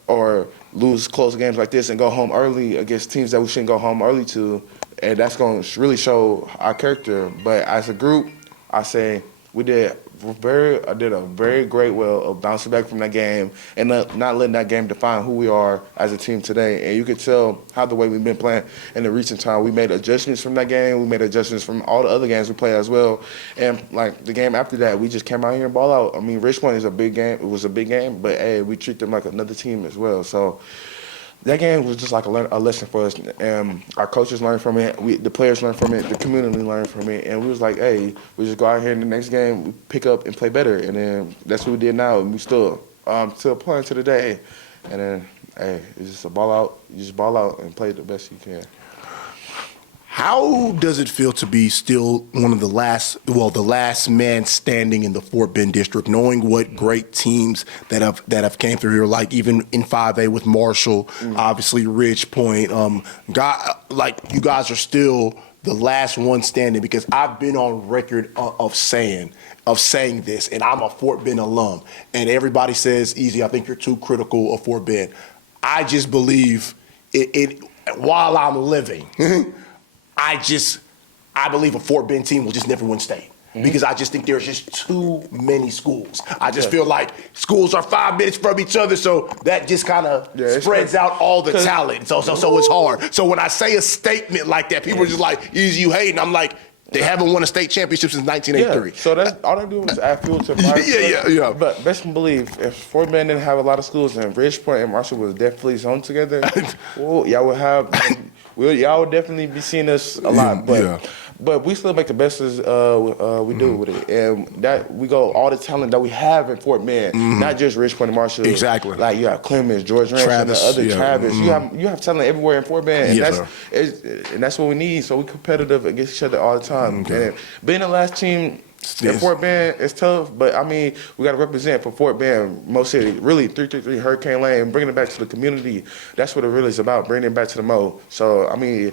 or lose close games like this and go home early against teams that we shouldn't go home early to. And that's going to really show our character. But as a group, I say I did a very great well of bouncing back from that game and not letting that game define who we are as a team today. And you could tell how the way we've been playing in the recent time. We made adjustments from that game. We made adjustments from all the other games we played as well. And like the game after that, we just came out here and ball out. I mean, Richmond is a big game. It was a big game, but hey, we treat them like another team as well. So that game was just like a lesson for us, and our coaches learned from it. The players learned from it. The community learned from it, and we was like, "Hey, we just go out here in the next game, we pick up and play better." And then that's what we did now, and we still playing to the day. And then, hey, it's just a ball out. You just ball out and play the best you can. How does it feel to be still one of the last man standing in the Fort Bend district, knowing what great teams that have came through here, like even in 5A with Marshall, obviously Ridge Point, you guys are still the last one standing, because I've been on record of saying this, and I'm a Fort Bend alum, and everybody says, Easy, I think you're too critical of Fort Bend. I just believe it while I'm living, I believe a Fort Bend team will just never win state. Because I just think there's just too many schools. I just feel like schools are 5 minutes from each other, so that just kind of spreads out all the talent. So it's hard. So when I say a statement like that, people are just like, "Easy, you hating?" I'm like, they haven't won a state championship since 1983. So that's all they do is add fuel to the fire. Yeah. But best believe, if Fort Bend didn't have a lot of schools and Bridgeport and Marshall was definitely zoned together, well, y'all would definitely be seeing us a lot. But we still make the best as we do with it, and that we go all the talent that we have in Fort Bend, not just Bridgeport and Marshall. Exactly. Like you have Clemens, George Ranch, Travis, and the other Travis. Mm-hmm. You have talent everywhere in Fort Bend, and Yes, that's what we need. So we competitive against each other all the time. Okay. And being the last team in Fort Bend is tough, but I mean we got to represent for Fort Bend, Mo City, really 333 Hurricane Lane, bringing it back to the community. That's what it really is about, bringing it back to the Mo. So I mean.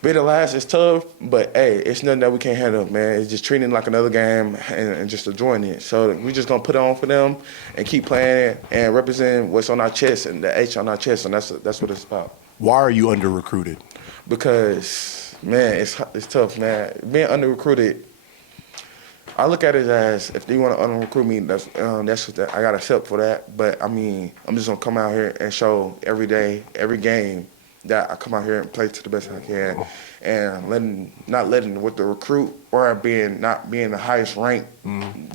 Being the last is tough, but hey, it's nothing that we can't handle, man. It's just treating it like another game and just enjoying it. So we're just gonna put it on for them and keep playing it and represent what's on our chest and the H on our chest, and that's what it's about. Why are you under recruited? Because man, it's tough, man. Being under recruited, I look at it as if they want to under recruit me, that's what I got to accept for that. But I mean, I'm just gonna come out here and show every day, every game, that I come out here and play to the best I can, and not letting what the recruit or not being the highest rank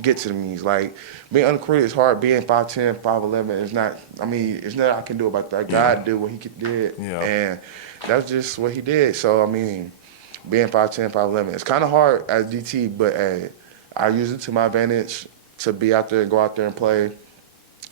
get to me. It's like being uncruited is hard. Being 5'10", 5'11" is not. I mean, it's nothing I can do about that. God did what He did, and that's just what He did. So I mean, being 5'10", 5'11", it's kind of hard as DT, but I use it to my advantage to be out there and go out there and play.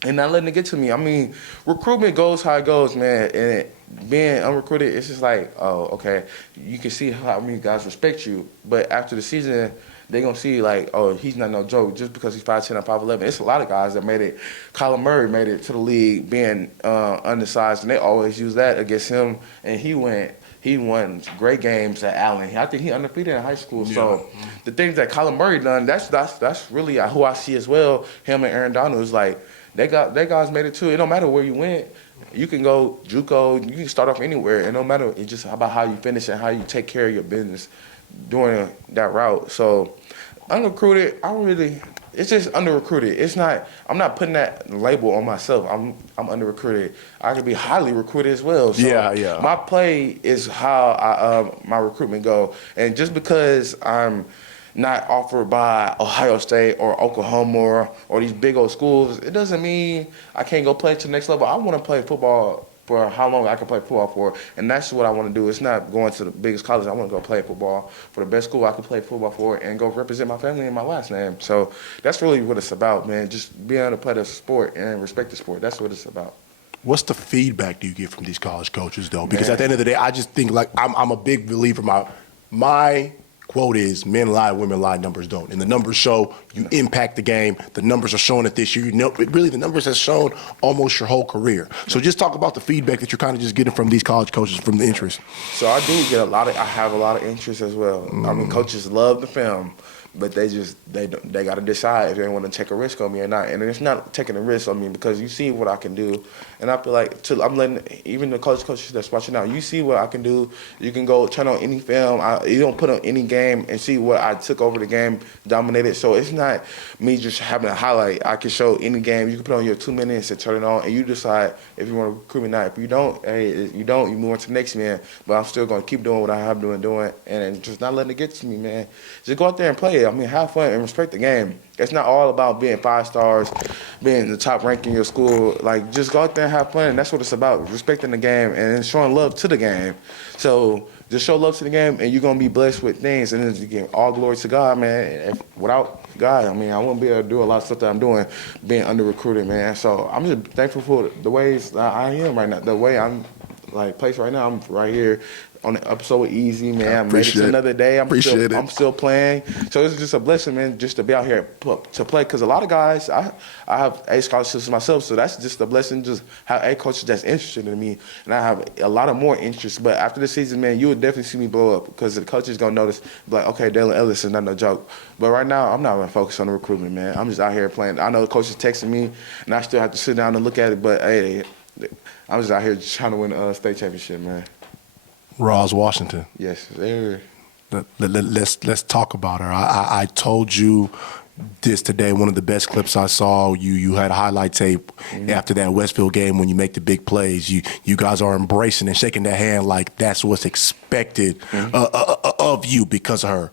And not letting it get to me. I mean, recruitment goes how it goes, man. And being unrecruited, it's just like, oh, okay. You can see how many guys respect you. But after the season, they're going to see, like, oh, he's not no joke just because he's 5'10" or 5'11". It's a lot of guys that made it. Kyler Murray made it to the league being undersized, and they always use that against him. And he won great games at Allen. I think he undefeated in high school. So the things that Kyler Murray done, that's really who I see as well. Him and Aaron Donald is like, they guys made it too. It don't matter where you went. You can go JUCO. You can start off anywhere. It don't matter. It's just about how you finish and how you take care of your business during that route. So, unrecruited, it's just under-recruited. It's not. I'm not putting that label on myself. I'm under-recruited. I could be highly recruited as well. So my play is how my recruitment go. And just because I'm not offered by Ohio State or Oklahoma or these big old schools, it doesn't mean I can't go play to the next level. I want to play football for how long I can play football for, and that's what I want to do. It's not going to the biggest college. I want to go play football for the best school I can play football for and go represent my family and my last name. So that's really what it's about, man. Just being able to play the sport and respect the sport. That's what it's about. What's the feedback do you get from these college coaches, though? Because at the end of the day, I just think, like, I'm a big believer. My quote is, men lie, women lie, numbers don't. And the numbers show you impact the game. The numbers are showing it this year. Really, the numbers have shown almost your whole career. So just talk about the feedback that you're kind of just getting from these college coaches, from the interest. So I do get I have a lot of interest as well. I mean, coaches love the film, but they got to decide if they want to take a risk on me or not. And it's not taking a risk on me because you see what I can do. And I feel like I'm letting even the coaches that's watching now, you see what I can do. You can go turn on any film. You don't put on any game and see what I took over the game, dominated. So it's not me just having a highlight. I can show any game. You can put on your 2 minutes and turn it on, and you decide if you want to recruit me or not. If you don't, you move on to the next man. But I'm still going to keep doing what I have been doing and just not letting it get to me, man. Just go out there and play. I mean, have fun and respect the game. It's not all about being 5 stars, being the top rank in your school. Like, just go out there and have fun. And that's what it's about, respecting the game and showing love to the game. So just show love to the game, and you're going to be blessed with things. And then you give all glory to God, man. Without God, I mean, I wouldn't be able to do a lot of stuff that I'm doing being under-recruited, man. So I'm just thankful for the ways that I am right now. The way I'm, like, placed right now, I'm right here on the episode with Easy, man. I made it to another day. I'm still playing. So it's just a blessing, man, just to be out here to play. Because a lot of guys, I have A scholarships myself, so that's just a blessing. Just have A coaches that's interested in me, and I have a lot of more interest. But after the season, man, you would definitely see me blow up because the coaches gonna notice, like, okay, Dailon Ellis is not no joke. But right now, I'm not gonna focus on the recruitment, man. I'm just out here playing. I know the coach is texting me, and I still have to sit down and look at it. But hey, I'm just out here trying to win a state championship, man. Roz Washington. Yes, sir. Let's talk about her. I told you this today. One of the best clips I saw. You had a highlight tape after that Westfield game when you make the big plays. You guys are embracing and shaking their hand like that's what's expected of you because of her.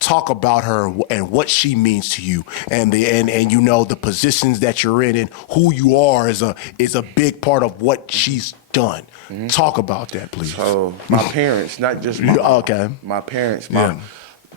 Talk about her and what she means to you, and you know the positions that you're in and who you are is a big part of what she's done. Talk about that, please. So my parents, not just my parents,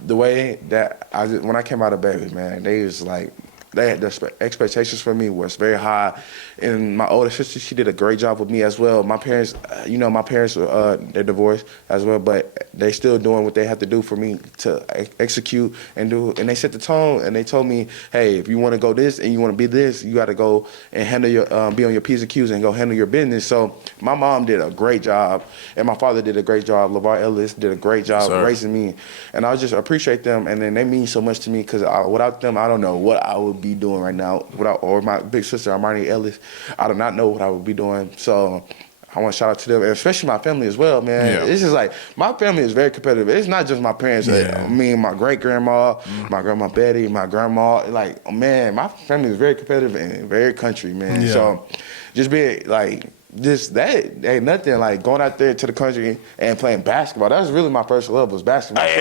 the way that when I came out of baby, man, they was like, they had the expectations for me was very high, and my older sister, she did a great job with me as well. My parents, they're divorced as well, but they still doing what they have to do for me to execute and do. And they set the tone, and they told me, hey, if you want to go this and you want to be this, you got to go and handle your, be on your P's and Q's and go handle your business. So my mom did a great job, and my father did a great job. Dailon Ellis did a great job raising me, and I just appreciate them, and then they mean so much to me because without them, I don't know what I would be doing right now. Or my big sister, Dailon Ellis, I do not know what I would be doing. So I want to shout out to them, and especially my family as well, man. Yeah. It's just like, my family is very competitive. It's not just my parents. Yeah. Me and my great-grandma, my grandma Betty, my grandma. Like, man, my family is very competitive and very country, man. Yeah. So just being, like, just that ain't nothing like going out there to the country and playing basketball. That was really my first love, was basketball. The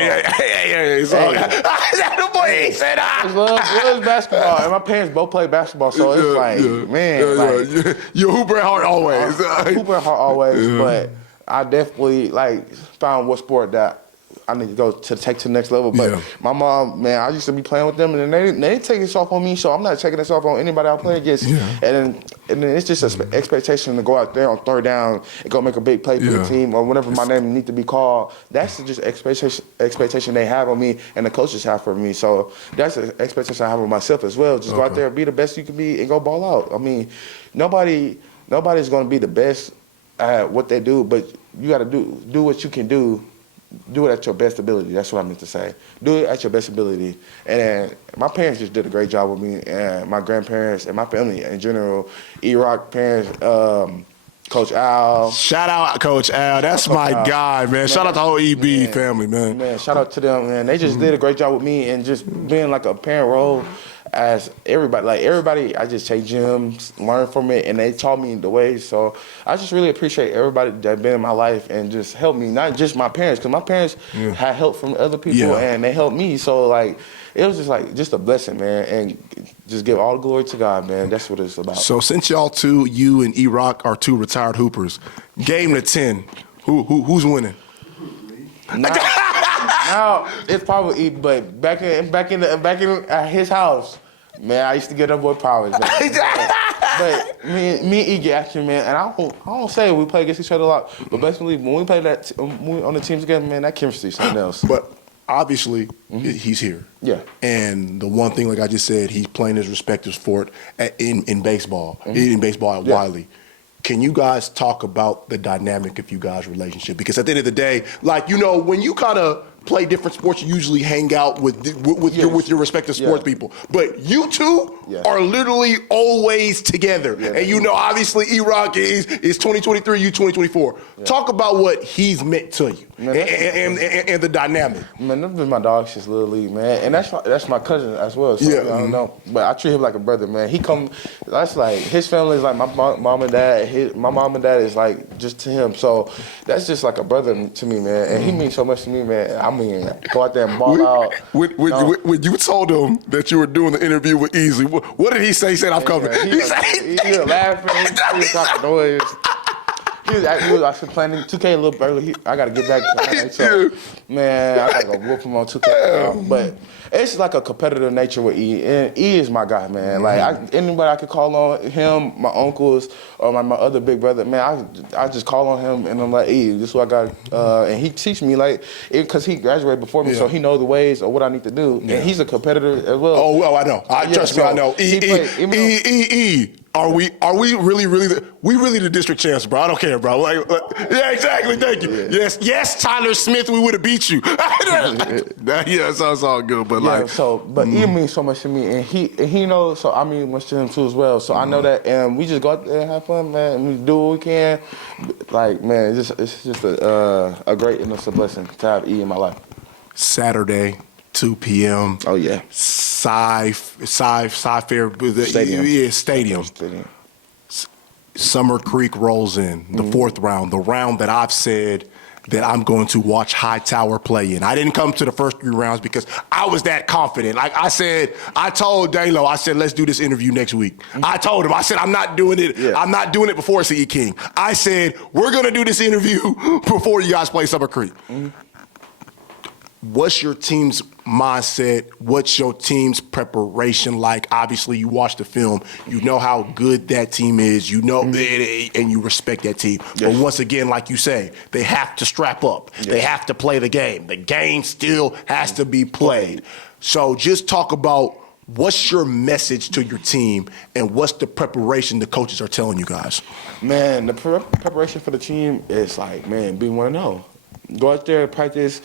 boy he said love basketball, and my parents both play basketball, so it's man, you're hooper at heart always. Hooper at heart always, but I definitely found what sport that I need to go to take to the next level. But my mom, man, I used to be playing with them, and they take this off on me, so I'm not taking this off on anybody I play against. And then it's just an expectation to go out there on third down and go make a big play for the team, or whenever my name needs to be called. That's just expectation they have on me, and the coaches have for me. So that's an expectation I have on myself as well. Just go out there, be the best you can be, and go ball out. I mean, nobody's going to be the best at what they do, but you got to do what you can do. Do it at your best ability. That's what I meant to say. Do it at your best ability. And my parents just did a great job with me, and my grandparents and my family in general. E-Rock parents, Coach Al. Shout out Coach Al. That's my guy, man. Shout out the whole EB family, man. Man, shout out to them, man. They just did a great job with me, and just being like a parent role as everybody. Like everybody, I just take gems, learn from it, and they taught me the ways. So I just really appreciate everybody that been in my life and just helped me, not just my parents, because my parents had help from other people, and they helped me. So like, it was just a blessing, man, and just give all the glory to God, man. That's what it's about. So since you and E-Rock are two retired hoopers, game to 10, who's winning? Now it's probably E, but back in at his house, man, I used to get that boy powers, man. But me and E get action, man, and I don't say we play against each other a lot, but basically when we play on the teams together, man, that chemistry is something else. But obviously, he's here. Yeah. And the one thing, like I just said, he's playing his respective sport in baseball, in baseball at Wiley. Can you guys talk about the dynamic of you guys' relationship? Because at the end of the day, like, you know, when you kind of play different sports, you usually hang out with your respective sports people. But you two are literally always together. Yeah. And you know, obviously, E-Rock is 2023, you 2024. Yeah. Talk about what he's meant to you, man, and the dynamic. Man, that's been my dog since Little League, man. And that's my cousin as well, so I don't know. But I treat him like a brother, man. That's like, his family is like my mom and dad. My mom and dad is like just to him. So that's just like a brother to me, man. And he means so much to me, man. I mean, go out there and ball out. When you told him that you were doing the interview with Easy, what did he say? He said, I'm coming. He was laughing. He was talking noise. He was playing 2K a little early. I got to get back to that. So, man, I got to go whoop him on 2K. But it's like a competitive nature with E. And E is my guy, man. Like, anybody I could call on, him, my uncles, or my other big brother, man, I just call on him, and I'm like, E, this is what I got. And he teach me, like, because he graduated before me, so he knows the ways of what I need to do. And he's a competitor as well. Oh, well, I know. Trust me, I know. E. Are we really we really the district champs, bro? I don't care, bro. Yeah, exactly. Thank you. Yeah. Yes, Tyler Smith, we would have beat you. Yeah, so it's all good, but he means so much to me, and he knows. So I mean much to him too as well. So I know that, and we just go out there and have fun, man. And we do what we can. Like, man, it's just a great and it's a blessing to have E in my life. Saturday, 2 p.m. Oh yeah. Fair Stadium. Yeah, stadium. Summer Creek rolls in the fourth round, the round that I've said that I'm going to watch Hightower play in. I didn't come to the first 3 rounds because I was that confident. Like I said, I told Dailon, I said, let's do this interview next week. I told him, I said, I'm not doing it. Yeah. I'm not doing it before CE King. I said, we're going to do this interview before you guys play Summer Creek. What's your team's mindset? What's your team's preparation like? Obviously, you watch the film. You know how good that team is. You know, and you respect that team. Yes. But once again, like you say, they have to strap up. Yes. They have to play the game. The game still has to be played. So just talk about what's your message to your team and what's the preparation the coaches are telling you guys? Man, the preparation for the team is like, man, we want to know. Go out there, practice.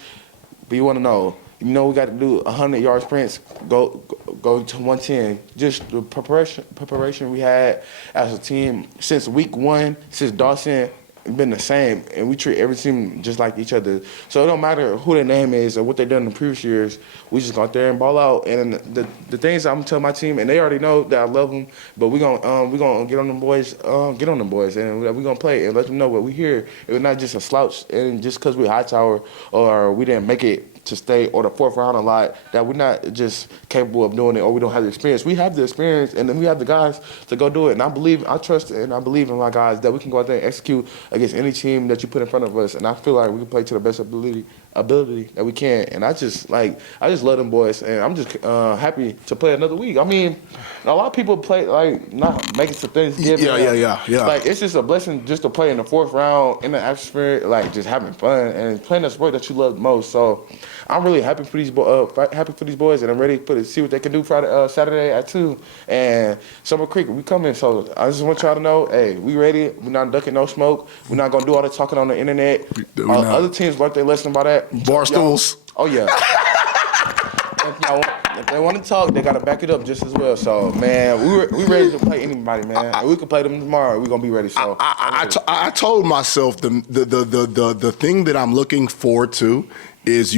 But you want to know, we got to do 100-yard sprints, go to 110. Just the preparation we had as a team since week 1, since Dawson, been the same. And we treat every team just like each other. So it don't matter who their name is or what they've done in the previous years. We just go out there and ball out. And the things I'm telling my team, and they already know that I love them, but we're gonna get on them boys, and we're gonna play and let them know what we here. It's not just a slouch, and just because we're Hightower or we didn't make it to stay or the fourth round a lot, that we're not just capable of doing it or we don't have the experience. We have the experience, and then we have the guys to go do it. And I trust and I believe in my guys that we can go out there and execute against any team that you put in front of us. And I feel like we can play to the best ability that we can. And I just love them boys, and I'm just happy to play another week. I mean, a lot of people play not making it to Thanksgiving. Yeah. Like, it's just a blessing just to play in the fourth round in the atmosphere, like just having fun and playing the sport that you love most. So I'm really happy for these boys, and I'm ready to see what they can do Saturday at 2. And Summer Creek, we coming. So I just want y'all to know, hey, we ready. We're not ducking no smoke. We're not gonna do all the talking on the internet. Other teams learned their lesson about that. Bar stools. Oh yeah. If they want to talk, they gotta back it up just as well. So man, we ready to play anybody, man. We can play them tomorrow. We're gonna be ready. So I told myself the thing that I'm looking forward to is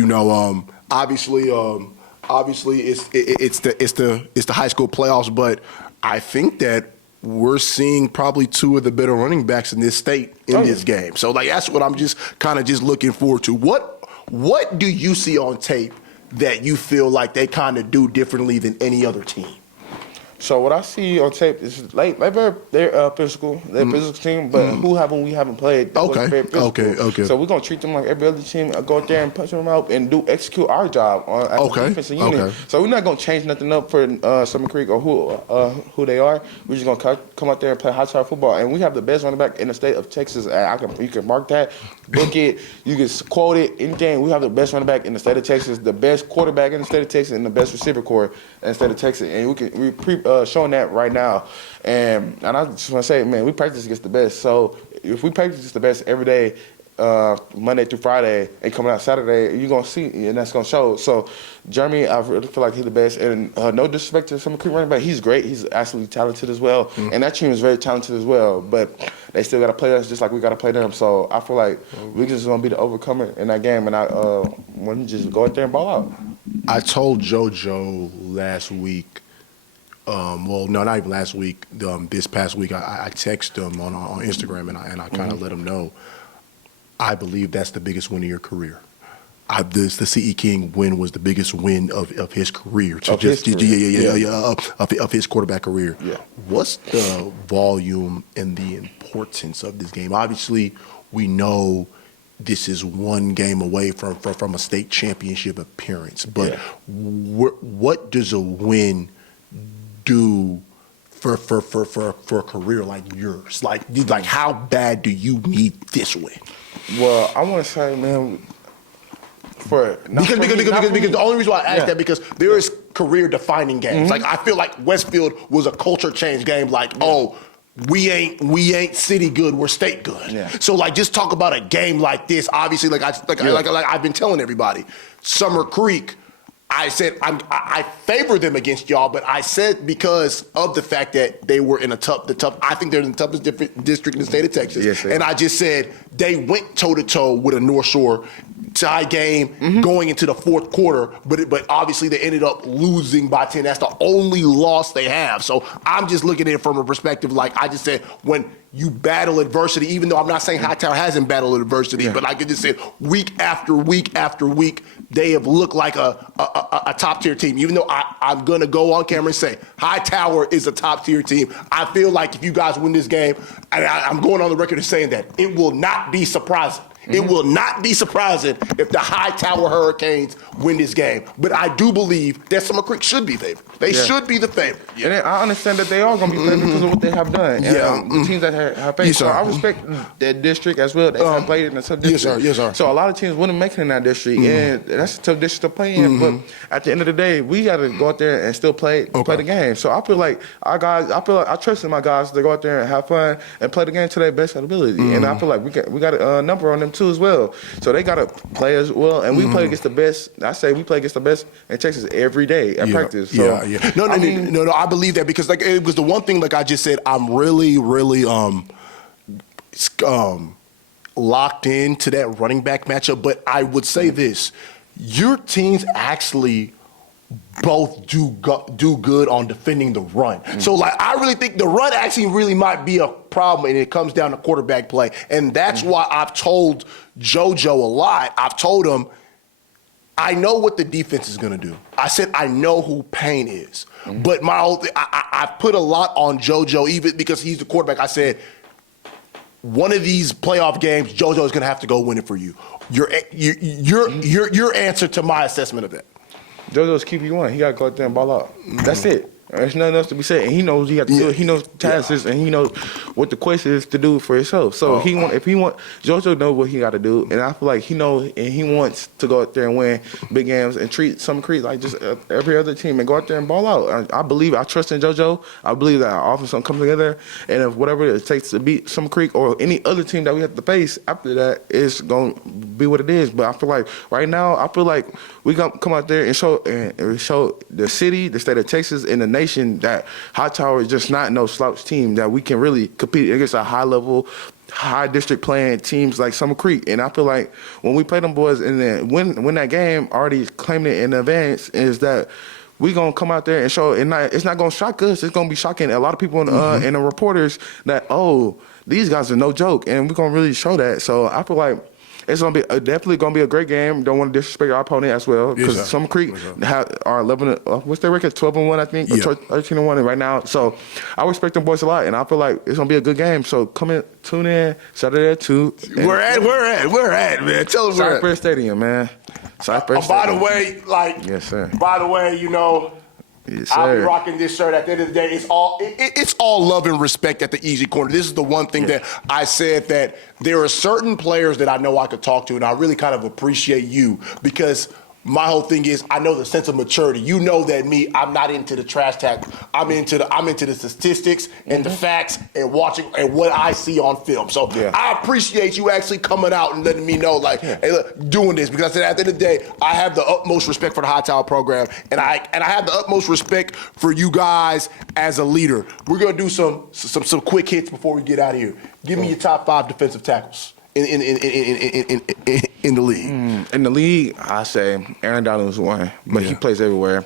obviously it's the high school playoffs, but I think that we're seeing probably 2 of the better running backs in this state in this game. So that's what I'm just looking forward to. What do you see on tape that you feel like they kind of do differently than any other team? So what I see on tape is they're physical. They're a physical team, but we haven't played. Okay. So we're gonna treat them like every other team. Go out there and punch them out and execute our job as a defensive unit. Okay. So we're not gonna change nothing up for Summer Creek or who they are. We're just gonna come out there and play high-side football. And we have the best running back in the state of Texas. And you can mark that, book it, you can quote it, anything. We have the best running back in the state of Texas, the best quarterback in the state of Texas, and the best receiver core in the state of Texas. And we showing that right now. And I just want to say, man, we practice against the best. So if we practice against the best every day, Monday through Friday, and coming out Saturday, you're going to see, and that's going to show. So Jeremy, I really feel like he's the best. And no disrespect to Summer Creek running back, he's great. He's absolutely talented as well. And that team is very talented as well. But they still got to play us just like we got to play them. So I feel like we're just going to be the overcomer in that game. And I want to just go out there and ball out. I told JoJo last week, not even last week. This past week, I texted him on Instagram, and I kind of let him know. I believe that's the biggest win of your career. The CE King win was the biggest win of his career. Of his quarterback career. Yeah. What's the volume and the importance of this game? Obviously, we know this is one game away from a state championship appearance, but what does a win do for a career like yours? Like how bad do you need this win? Well, I want to say, man, Because the only reason why I asked that because there is career defining games. Like I feel like Westfield was a culture change game. Like we ain't city good, we're state good. Yeah. So like just talk about a game like this. Obviously, like I've been telling everybody, Summer Creek. I said I favor them against y'all, but I said because of the fact that they were in the tough. I think they're in the toughest district in the state of Texas. Yes, and I just said they went toe to toe with a North Shore tie game going into the fourth quarter, but obviously they ended up losing by 10. That's the only loss they have. So I'm just looking at it from a perspective like I just said when you battle adversity, even though I'm not saying Hightower hasn't battled adversity, but like I just said, week after week after week, they have looked like a top-tier team. Even though I'm going to go on camera and say Hightower is a top-tier team, I feel like if you guys win this game, and I'm going on the record as saying that, it will not be surprising. It will not be surprising if the Hightower Hurricanes win this game. But I do believe that Summer Creek should be favored. They should be the favorite. And I understand that they are going to be favored because of what they have done. And, the teams that have played. So I respect that district as well. They have played in a tough district. Yes, sir. So a lot of teams wouldn't make it in that district. And that's a tough district to play in. But at the end of the day, we got to go out there and still play the game. So I feel like our guys, I trust in my guys to go out there and have fun and play the game to their best ability. And I feel like we got a number on them too as well. So they got to play as well. And we play against the best. I say we play against the best in Texas every day at practice. So, No, I believe that because like it was the one thing like I just said, I'm really locked into that running back matchup. But I would say this, your teams actually both do good on defending the run. So like I really think the run actually really might be a problem and it comes down to quarterback play. And that's why I've told JoJo a lot. I've told him I know what the defense is going to do. I said I know who Payne is. But my whole thing, I put a lot on JoJo even because he's the quarterback. I said one of these playoff games, JoJo is going to have to go win it for you. Your answer to my assessment of that. JoJo's QB1. He got to go out there and ball out. That's it. There's nothing else to be said. And he knows he got to do it. He knows tasks and he knows what the question is to do for himself. So JoJo knows what he got to do. And I feel like he knows and he wants to go out there and win big games and treat Summer Creek like just every other team and go out there and ball out. I trust in JoJo. I believe that our offense will come together. And if whatever it takes to beat Summer Creek or any other team that we have to face after that is going to be what it is. But I feel like right now, we got to come out there and show the city, the state of Texas, and the nation that Hightower is just not no slouch team, that we can really compete against a high-level, high-district playing teams like Summer Creek. And I feel like when we play them boys and then win that game, already claiming it in advance, is that we going to come out there and show it. It's not going to shock us. It's going to be shocking a lot of people and the reporters that, these guys are no joke. And we're going to really show that. So I feel like it's gonna be definitely gonna be a great game. Don't want to disrespect our opponent as well because Summer Creek are 11. What's their record? 12-1, I think, or 13-1 right now. So I respect them boys a lot, and I feel like it's gonna be a good game. So come in, tune in Saturday at 2. We're at, man. Tell them we're at. Cypress Stadium, man. Cypress By Stadium. the way, yes, sir. By the way, Yes, I'll be rocking this shirt. At the end of the day, it's all love and respect at the Easy Corner. This is the one thing that I said that there are certain players that I know I could talk to, and I really kind of appreciate you because my whole thing is I know the sense of maturity. You know that I'm not into the trash talk. I'm into the statistics and the facts and watching and what I see on film. So I appreciate you actually coming out and letting me know, like, hey, look, doing this because I said at the end of the day, I have the utmost respect for the Hightower program, and I have the utmost respect for you guys as a leader. We're gonna do some quick hits before we get out of here. Give me your top 5 defensive tackles in the league. In the league, I say Aaron Dailon is one, but he plays everywhere.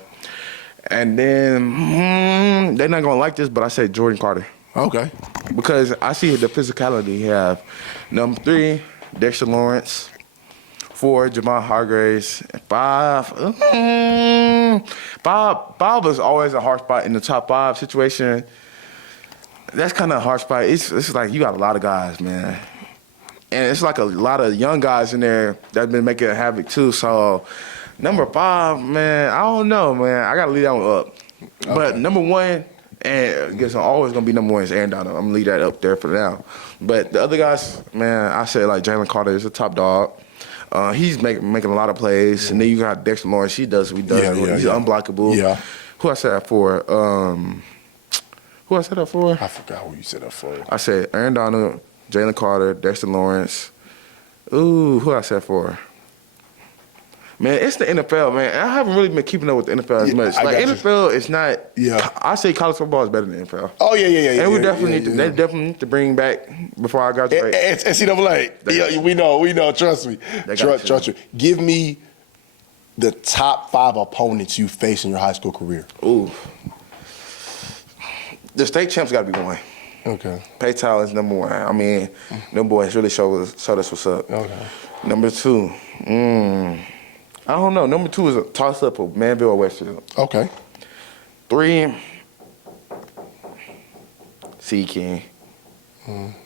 And then they're not gonna like this, but I say Jordan Carter. Okay. Because I see the physicality he have. Number 3, Dexter Lawrence. 4, Javon Hargraves. 5 is always a hard spot in the top 5 situation. That's kind of a hard spot. It's like you got a lot of guys, man. And it's like a lot of young guys in there that been making havoc too. So number 5, man, I don't know, man. I gotta leave that one up. Okay. But number 1, and I guess I'm always gonna be number 1 is Aaron Donald. I'm gonna leave that up there for now. But the other guys, man, I say like Jalen Carter is a top dog. He's making a lot of plays. And then you got Dexter Lawrence. He does what he does. He's unblockable. Yeah. Who I said that for? Who I said that for? I forgot who you said that for. I said Aaron Donald, Jalen Carter, Dexter Lawrence. Ooh, who I said for? Man, it's the NFL, man. I haven't really been keeping up with the NFL as much. Like NFL is not. Yeah. I say college football is better than the NFL. Oh yeah. And we definitely need to. They definitely need to bring back before I graduate. NCAA. Yeah, we know. Trust me. Trust you. Give me the top 5 opponents you faced in your high school career. Ooh. The state champs got to be one. Okay. Hightower is number 1. I mean, them boys really showed us what's up. Okay. Number 2. I don't know. Number 2 is a toss-up of Manville or Westfield. Okay. 3, C. King.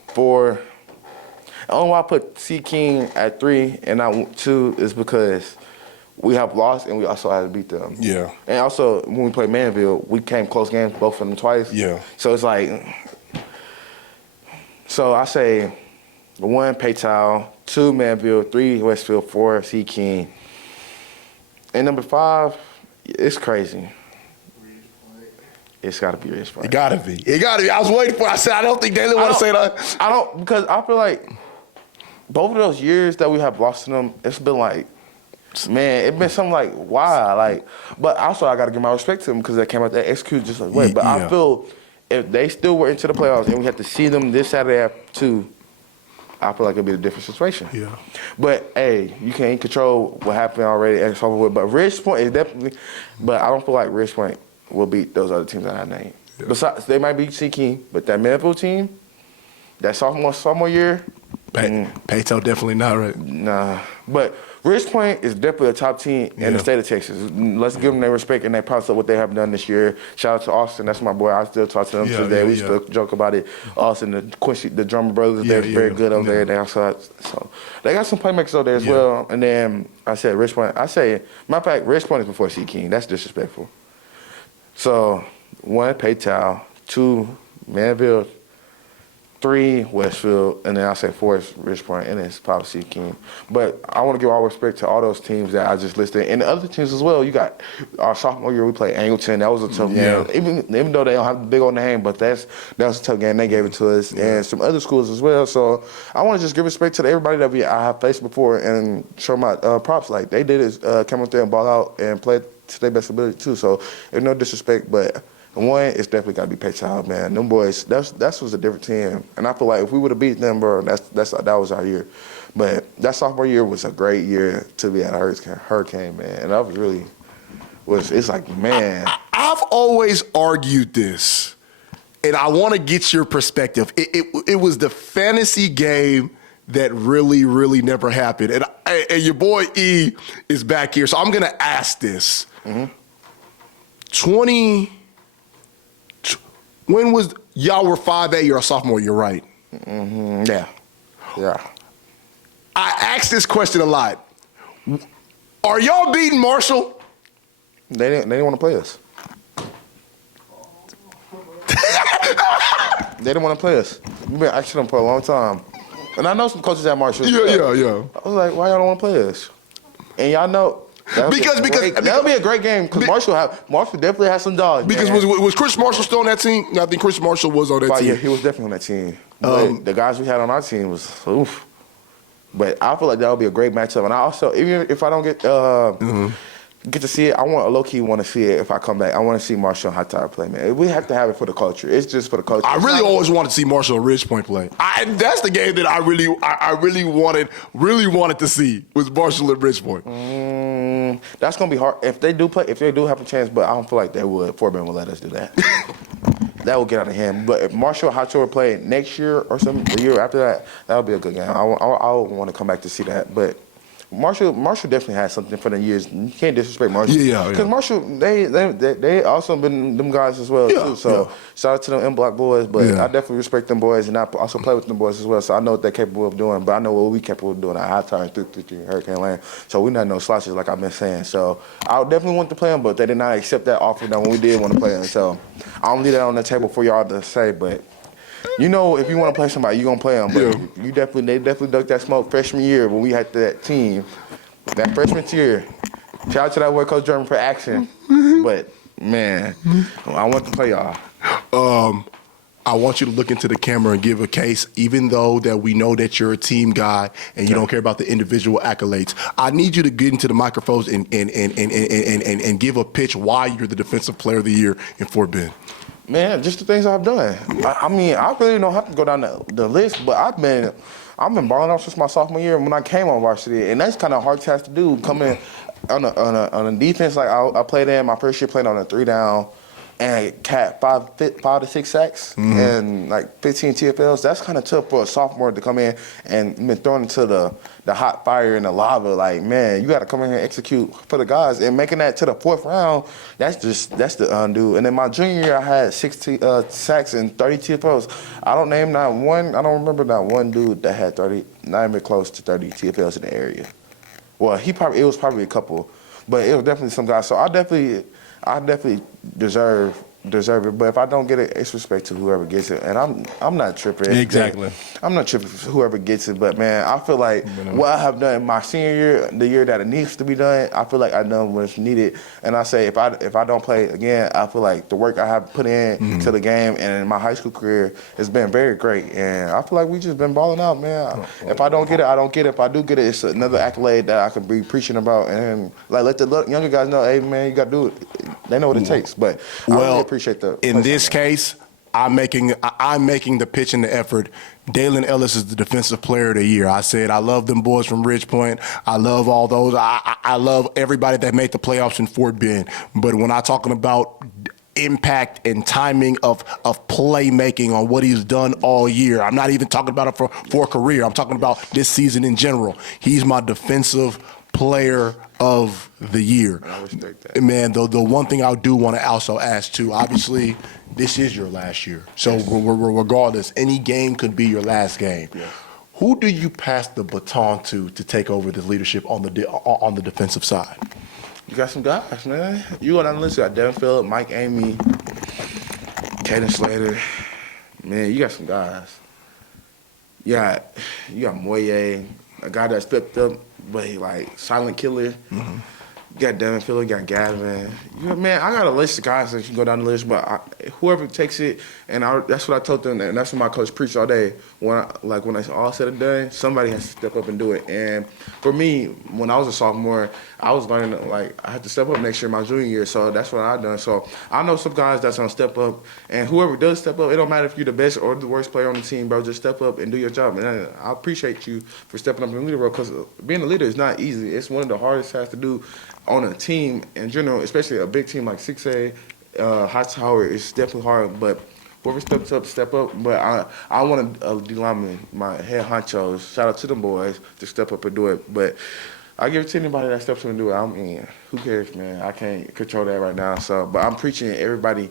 4, the only why I put C. King at 3 and not 2 is because we have lost and we also had to beat them. Yeah. And also, when we played Manville, we came close games, both of them twice. Yeah. So it's like, so I say 1, Paytown, 2, Manville, 3, Westfield, 4, C. King. And number 5, it's crazy. It's got to be Ridge Point. It got to be. I was waiting for it. I said, I don't think Dailon want to say that. I don't, because I feel like both of those years that we have lost to them, it's been like, man, it's been something like, why? Like, but also I got to give my respect to them because they came out there executed just like, wait. But I feel if they still were into the playoffs and we had to see them this Saturday after 2, I feel like it'd be a different situation. Yeah. But, hey, you can't control what happened already. It's over with. But Ridge Point is definitely – but I don't feel like Ridge Point will beat those other teams that I named. Yeah. Besides, they might beat King, but that Manville team, that sophomore year – Payto definitely not, right? Nah. But Ridge Point is definitely a top team in the state of Texas. Let's give them their respect and their props of what they have done this year. Shout out to Austin. That's my boy. I still talk to them today. We still joke about it. Austin, the Quincy, the drummer brothers, they're very good over there. They also so they got some playmakers over there as well. And then I said Ridge Point. I say, matter of fact, Ridge Point is before C. King. That's disrespectful. So 1, Paytown, 2, Manville, 3, Westfield, and then I say 4 is Ridge Point, and it's probably C. King. But I want to give all respect to all those teams that I just listed, and the other teams as well. You got our sophomore year, we played Angleton. That was a tough game, even though they don't have a big old name, but that was a tough game. They gave it to us, and some other schools as well. So I want to just give respect to everybody that I have faced before and show my props. Like they did is come up there and ball out and play to their best ability too. So there's no disrespect, but. 1, it's definitely got to be Paytown, man. Them boys, that was a different team, and I feel like if we would have beat them, bro, that was our year. But that sophomore year was a great year to be at Hurricane, man, and that it's like, man. I've always argued this, and I want to get your perspective. It was the fantasy game that really, really never happened, and your boy E is back here, so I'm gonna ask this. 20. When was y'all were 5A your sophomore year, right? Yeah. I ask this question a lot. Are y'all beating Marshall? They didn't want to play us. They didn't want to play us. We've been asking them for a long time. And I know some coaches at Marshall. Yeah. I was like, why y'all don't want to play us? And y'all know. Because that'll be a great game because Marshall definitely has some dogs. Because was Chris Marshall still on that team? I think Chris Marshall was on that team. Yeah, he was definitely on that team. But the guys we had on our team was oof. But I feel like that would be a great matchup. And I also, even if I don't get to see it, I want to see it if I come back. I want to see Marshall and Hightower play, man. We have to have it for the culture. It's just for the culture. I really always wanted to see Marshall and Ridge Point play. That's the game that I really wanted to see was Marshall and Ridge Point. That's gonna be hard if they do have a chance, but I don't feel like they would. Forbin will let us do that. That will get out of hand. But if Marshall Hightower play next year or something, the year after that, that would be a good game. I want to come back to see that. But Marshall definitely has something for the years. You can't disrespect Marshall. Because Marshall, they also been them guys as well too. So shout out to them M-Block boys. But I definitely respect them boys, and I also play with them boys as well. So I know what they're capable of doing. But I know what we capable of doing at Hightower and 333 Hurricane Lane. So we're not no slouches like I've been saying. So I would definitely want to play them, but they did not accept that offer that when we did want to play them. So I don't leave that on the table for y'all to say, but. You know, if you want to play somebody, you're going to play them. But they definitely ducked that smoke freshman year when we had that team. That freshman year. Shout out to that boy, Coach German, for action. But, man, I want to play y'all. I want you to look into the camera and give a case, even though that we know that you're a team guy and you don't care about the individual accolades. I need you to get into the microphones and give a pitch why you're the Defensive Player of the Year in Fort Bend. Man, just the things I've done. I mean, I really don't have to go down the list, but I've been balling out since my sophomore year when I came on varsity, and that's kind of hard task to do. Coming on a defense like I played in my first year, playing on a 3-down. And cat 5 to 6 sacks and like 15 TFLs. That's kind of tough for a sophomore to come in and been thrown into the hot fire and the lava. Like, man, you got to come in here and execute for the guys. And making that to the 4th round, that's the undo. And then my junior year, I had 6 sacks and 30 TFLs. I don't remember not one dude that had 30, not even close to 30 TFLs in the area. Well, it was probably a couple, but it was definitely some guys. So I definitely deserve it, but if I don't get it, it's respect to whoever gets it, and I'm not tripping. Exactly. I'm not tripping for whoever gets it, but man, I feel like what I have done my senior year, the year that it needs to be done, I feel like I done what's needed, and I say if I don't play again, I feel like the work I have put in to the game and in my high school career has been very great, and I feel like we just been balling out, man. If I don't get it, I don't get it. If I do get it, it's another accolade that I could be preaching about, and like let the younger guys know, hey man, you got to do it. They know what it takes, but I really appreciate the. In this case, I'm making the pitch and the effort. Dailon Ellis is the Defensive Player of the Year. I said I love them boys from Ridgepoint. I love all those. I love everybody that made the playoffs in Fort Bend. But when I'm talking about impact and timing of playmaking on what he's done all year, I'm not even talking about it for a career. I'm talking about this season in general. He's my Defensive Player of the Year. I respect that. Man, the one thing I do want to also ask too, obviously, this is your last year. So regardless, any game could be your last game. Yeah. Who do you pass the baton to take over the leadership on the defensive side? You got some guys, man. You go down the list. You got Devin Phillip, Mike Amy, Caden Slater. Man, you got some guys. You got Moye, a guy that stepped up, but he like silent killer. You got Devin Phillip, you got Gavin. Man, I got a list of guys that you can go down the list, but whoever takes it, and that's what I told them, and that's what my coach preached all day. When it's all said and done, somebody has to step up and do it. And for me, when I was a sophomore, I was learning, like, I had to step up next year, my junior year, so that's what I done. So I know some guys that's going to step up, and whoever does step up, it don't matter if you're the best or the worst player on the team, bro, just step up and do your job. And I appreciate you for stepping up in the leader role, because being a leader is not easy. It's one of the hardest tasks to do on a team in general, especially a big team like 6A, Hightower, is definitely hard, but whoever steps up, step up. But I want a D lineman, my head honchos, shout out to them boys, to step up and do it. But I give it to anybody that steps up and do it. I mean, who cares, man? I can't control that right now. So, but I'm preaching everybody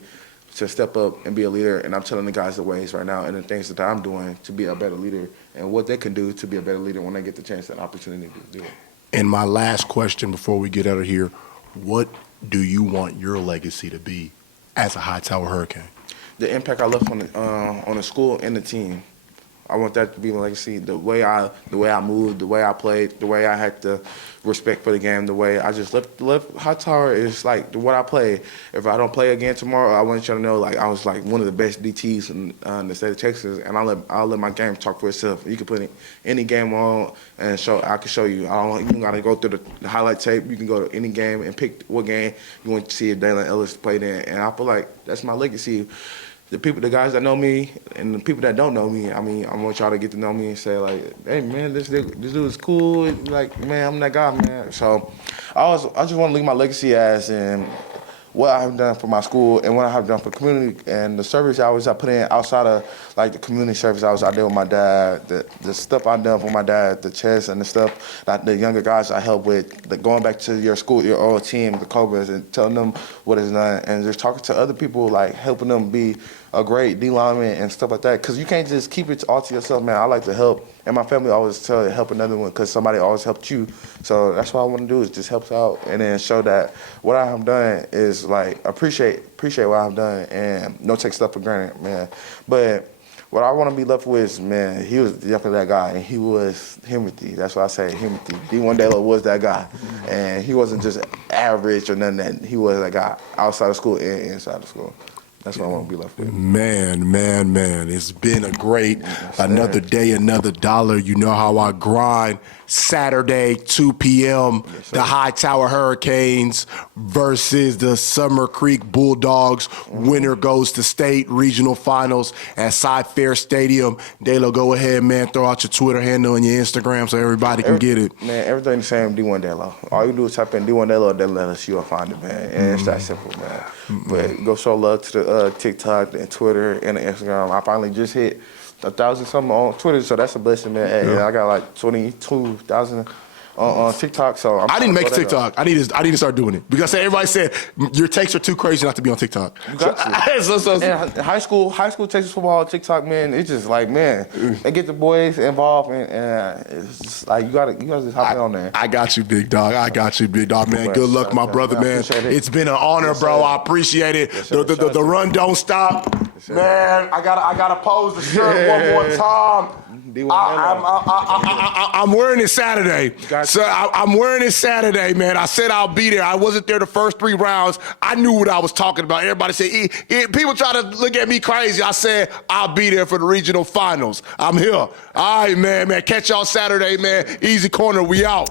to step up and be a leader, and I'm telling the guys the ways right now and the things that I'm doing to be a better leader and what they can do to be a better leader when they get the chance and opportunity to do it. And my last question before we get out of here, what do you want your legacy to be as a Hightower Hurricane? The impact I left on the school and the team. I want that to be my legacy. The way I moved, the way I played, the way I had the respect for the game, the way I just left Hightower is like what I play. If I don't play again tomorrow, I want you to know like I was like one of the best DTs in the state of Texas, and I'll let my game talk for itself. You can put any game on and I can show you. You don't gotta go through the highlight tape. You can go to any game and pick what game you want to see if Dailon Ellis played in, and I feel like that's my legacy. The guys that know me and the people that don't know me, I mean, I want y'all to get to know me and say like, hey man, this dude is cool. Like, man, I'm that guy, man. So I just want to leave my legacy as in what I have done for my school and what I have done for community and the service I put in outside of like the community service I did with my dad, the stuff I done for my dad, the chess and the stuff that the younger guys I help with, going back to your school, your old team, the Cobras, and telling them what is done and just talking to other people, like helping them be a great D lineman and stuff like that. Because you can't just keep it all to yourself, man. I like to help. And my family always tell you help another one because somebody always helped you. So that's what I want to do is just help out and then show that what I have done is like appreciate what I've done and don't take stuff for granted, man. But what I want to be left with is, man, he was definitely that guy, and he was Timothy. That's why I say Timothy. D1 Dailon was that guy, and he wasn't just average or nothing. That he was that guy outside of school and inside of school. That's what I want to be left with. Man. It's been a great another day, another dollar. You know how I grind. Saturday, 2 p.m., the Hightower Hurricanes versus the Summer Creek Bulldogs. Winner goes to state regional finals at Cy-Fair Stadium. Dailon, go ahead, man. Throw out your Twitter handle and your Instagram so everybody can get it. Man, everything the same, D1 Dailon. All you do is type in D1 Dailon or Dailon Ellis, you'll find it, man. And it's that simple, man. But go show love to the TikTok and Twitter and the Instagram. I finally just hit 1,000 something on Twitter, so that's a blessing, man. Hey, I got like 22,000 on TikTok, so I didn't make TikTok. I need to start doing it because everybody said your takes are too crazy not to be on TikTok. You got to. And high school Texas football TikTok, man. It's just like, man, they get the boys involved, and it's just like you gotta just hop in on there. I got you, big dog. Man. Good luck, my brother, man. It's been an honor, bro. I appreciate it. The run don't stop, man. I gotta pose the shirt one more time. I'm wearing it Saturday. So I'm wearing it Saturday, man. I said I'll be there. I wasn't there the first 3 rounds. I knew what I was talking about. Everybody said, people try to look at me crazy. I said, I'll be there for the regional finals. I'm here. All right, man. Catch y'all Saturday, man. Easy Corner, we out.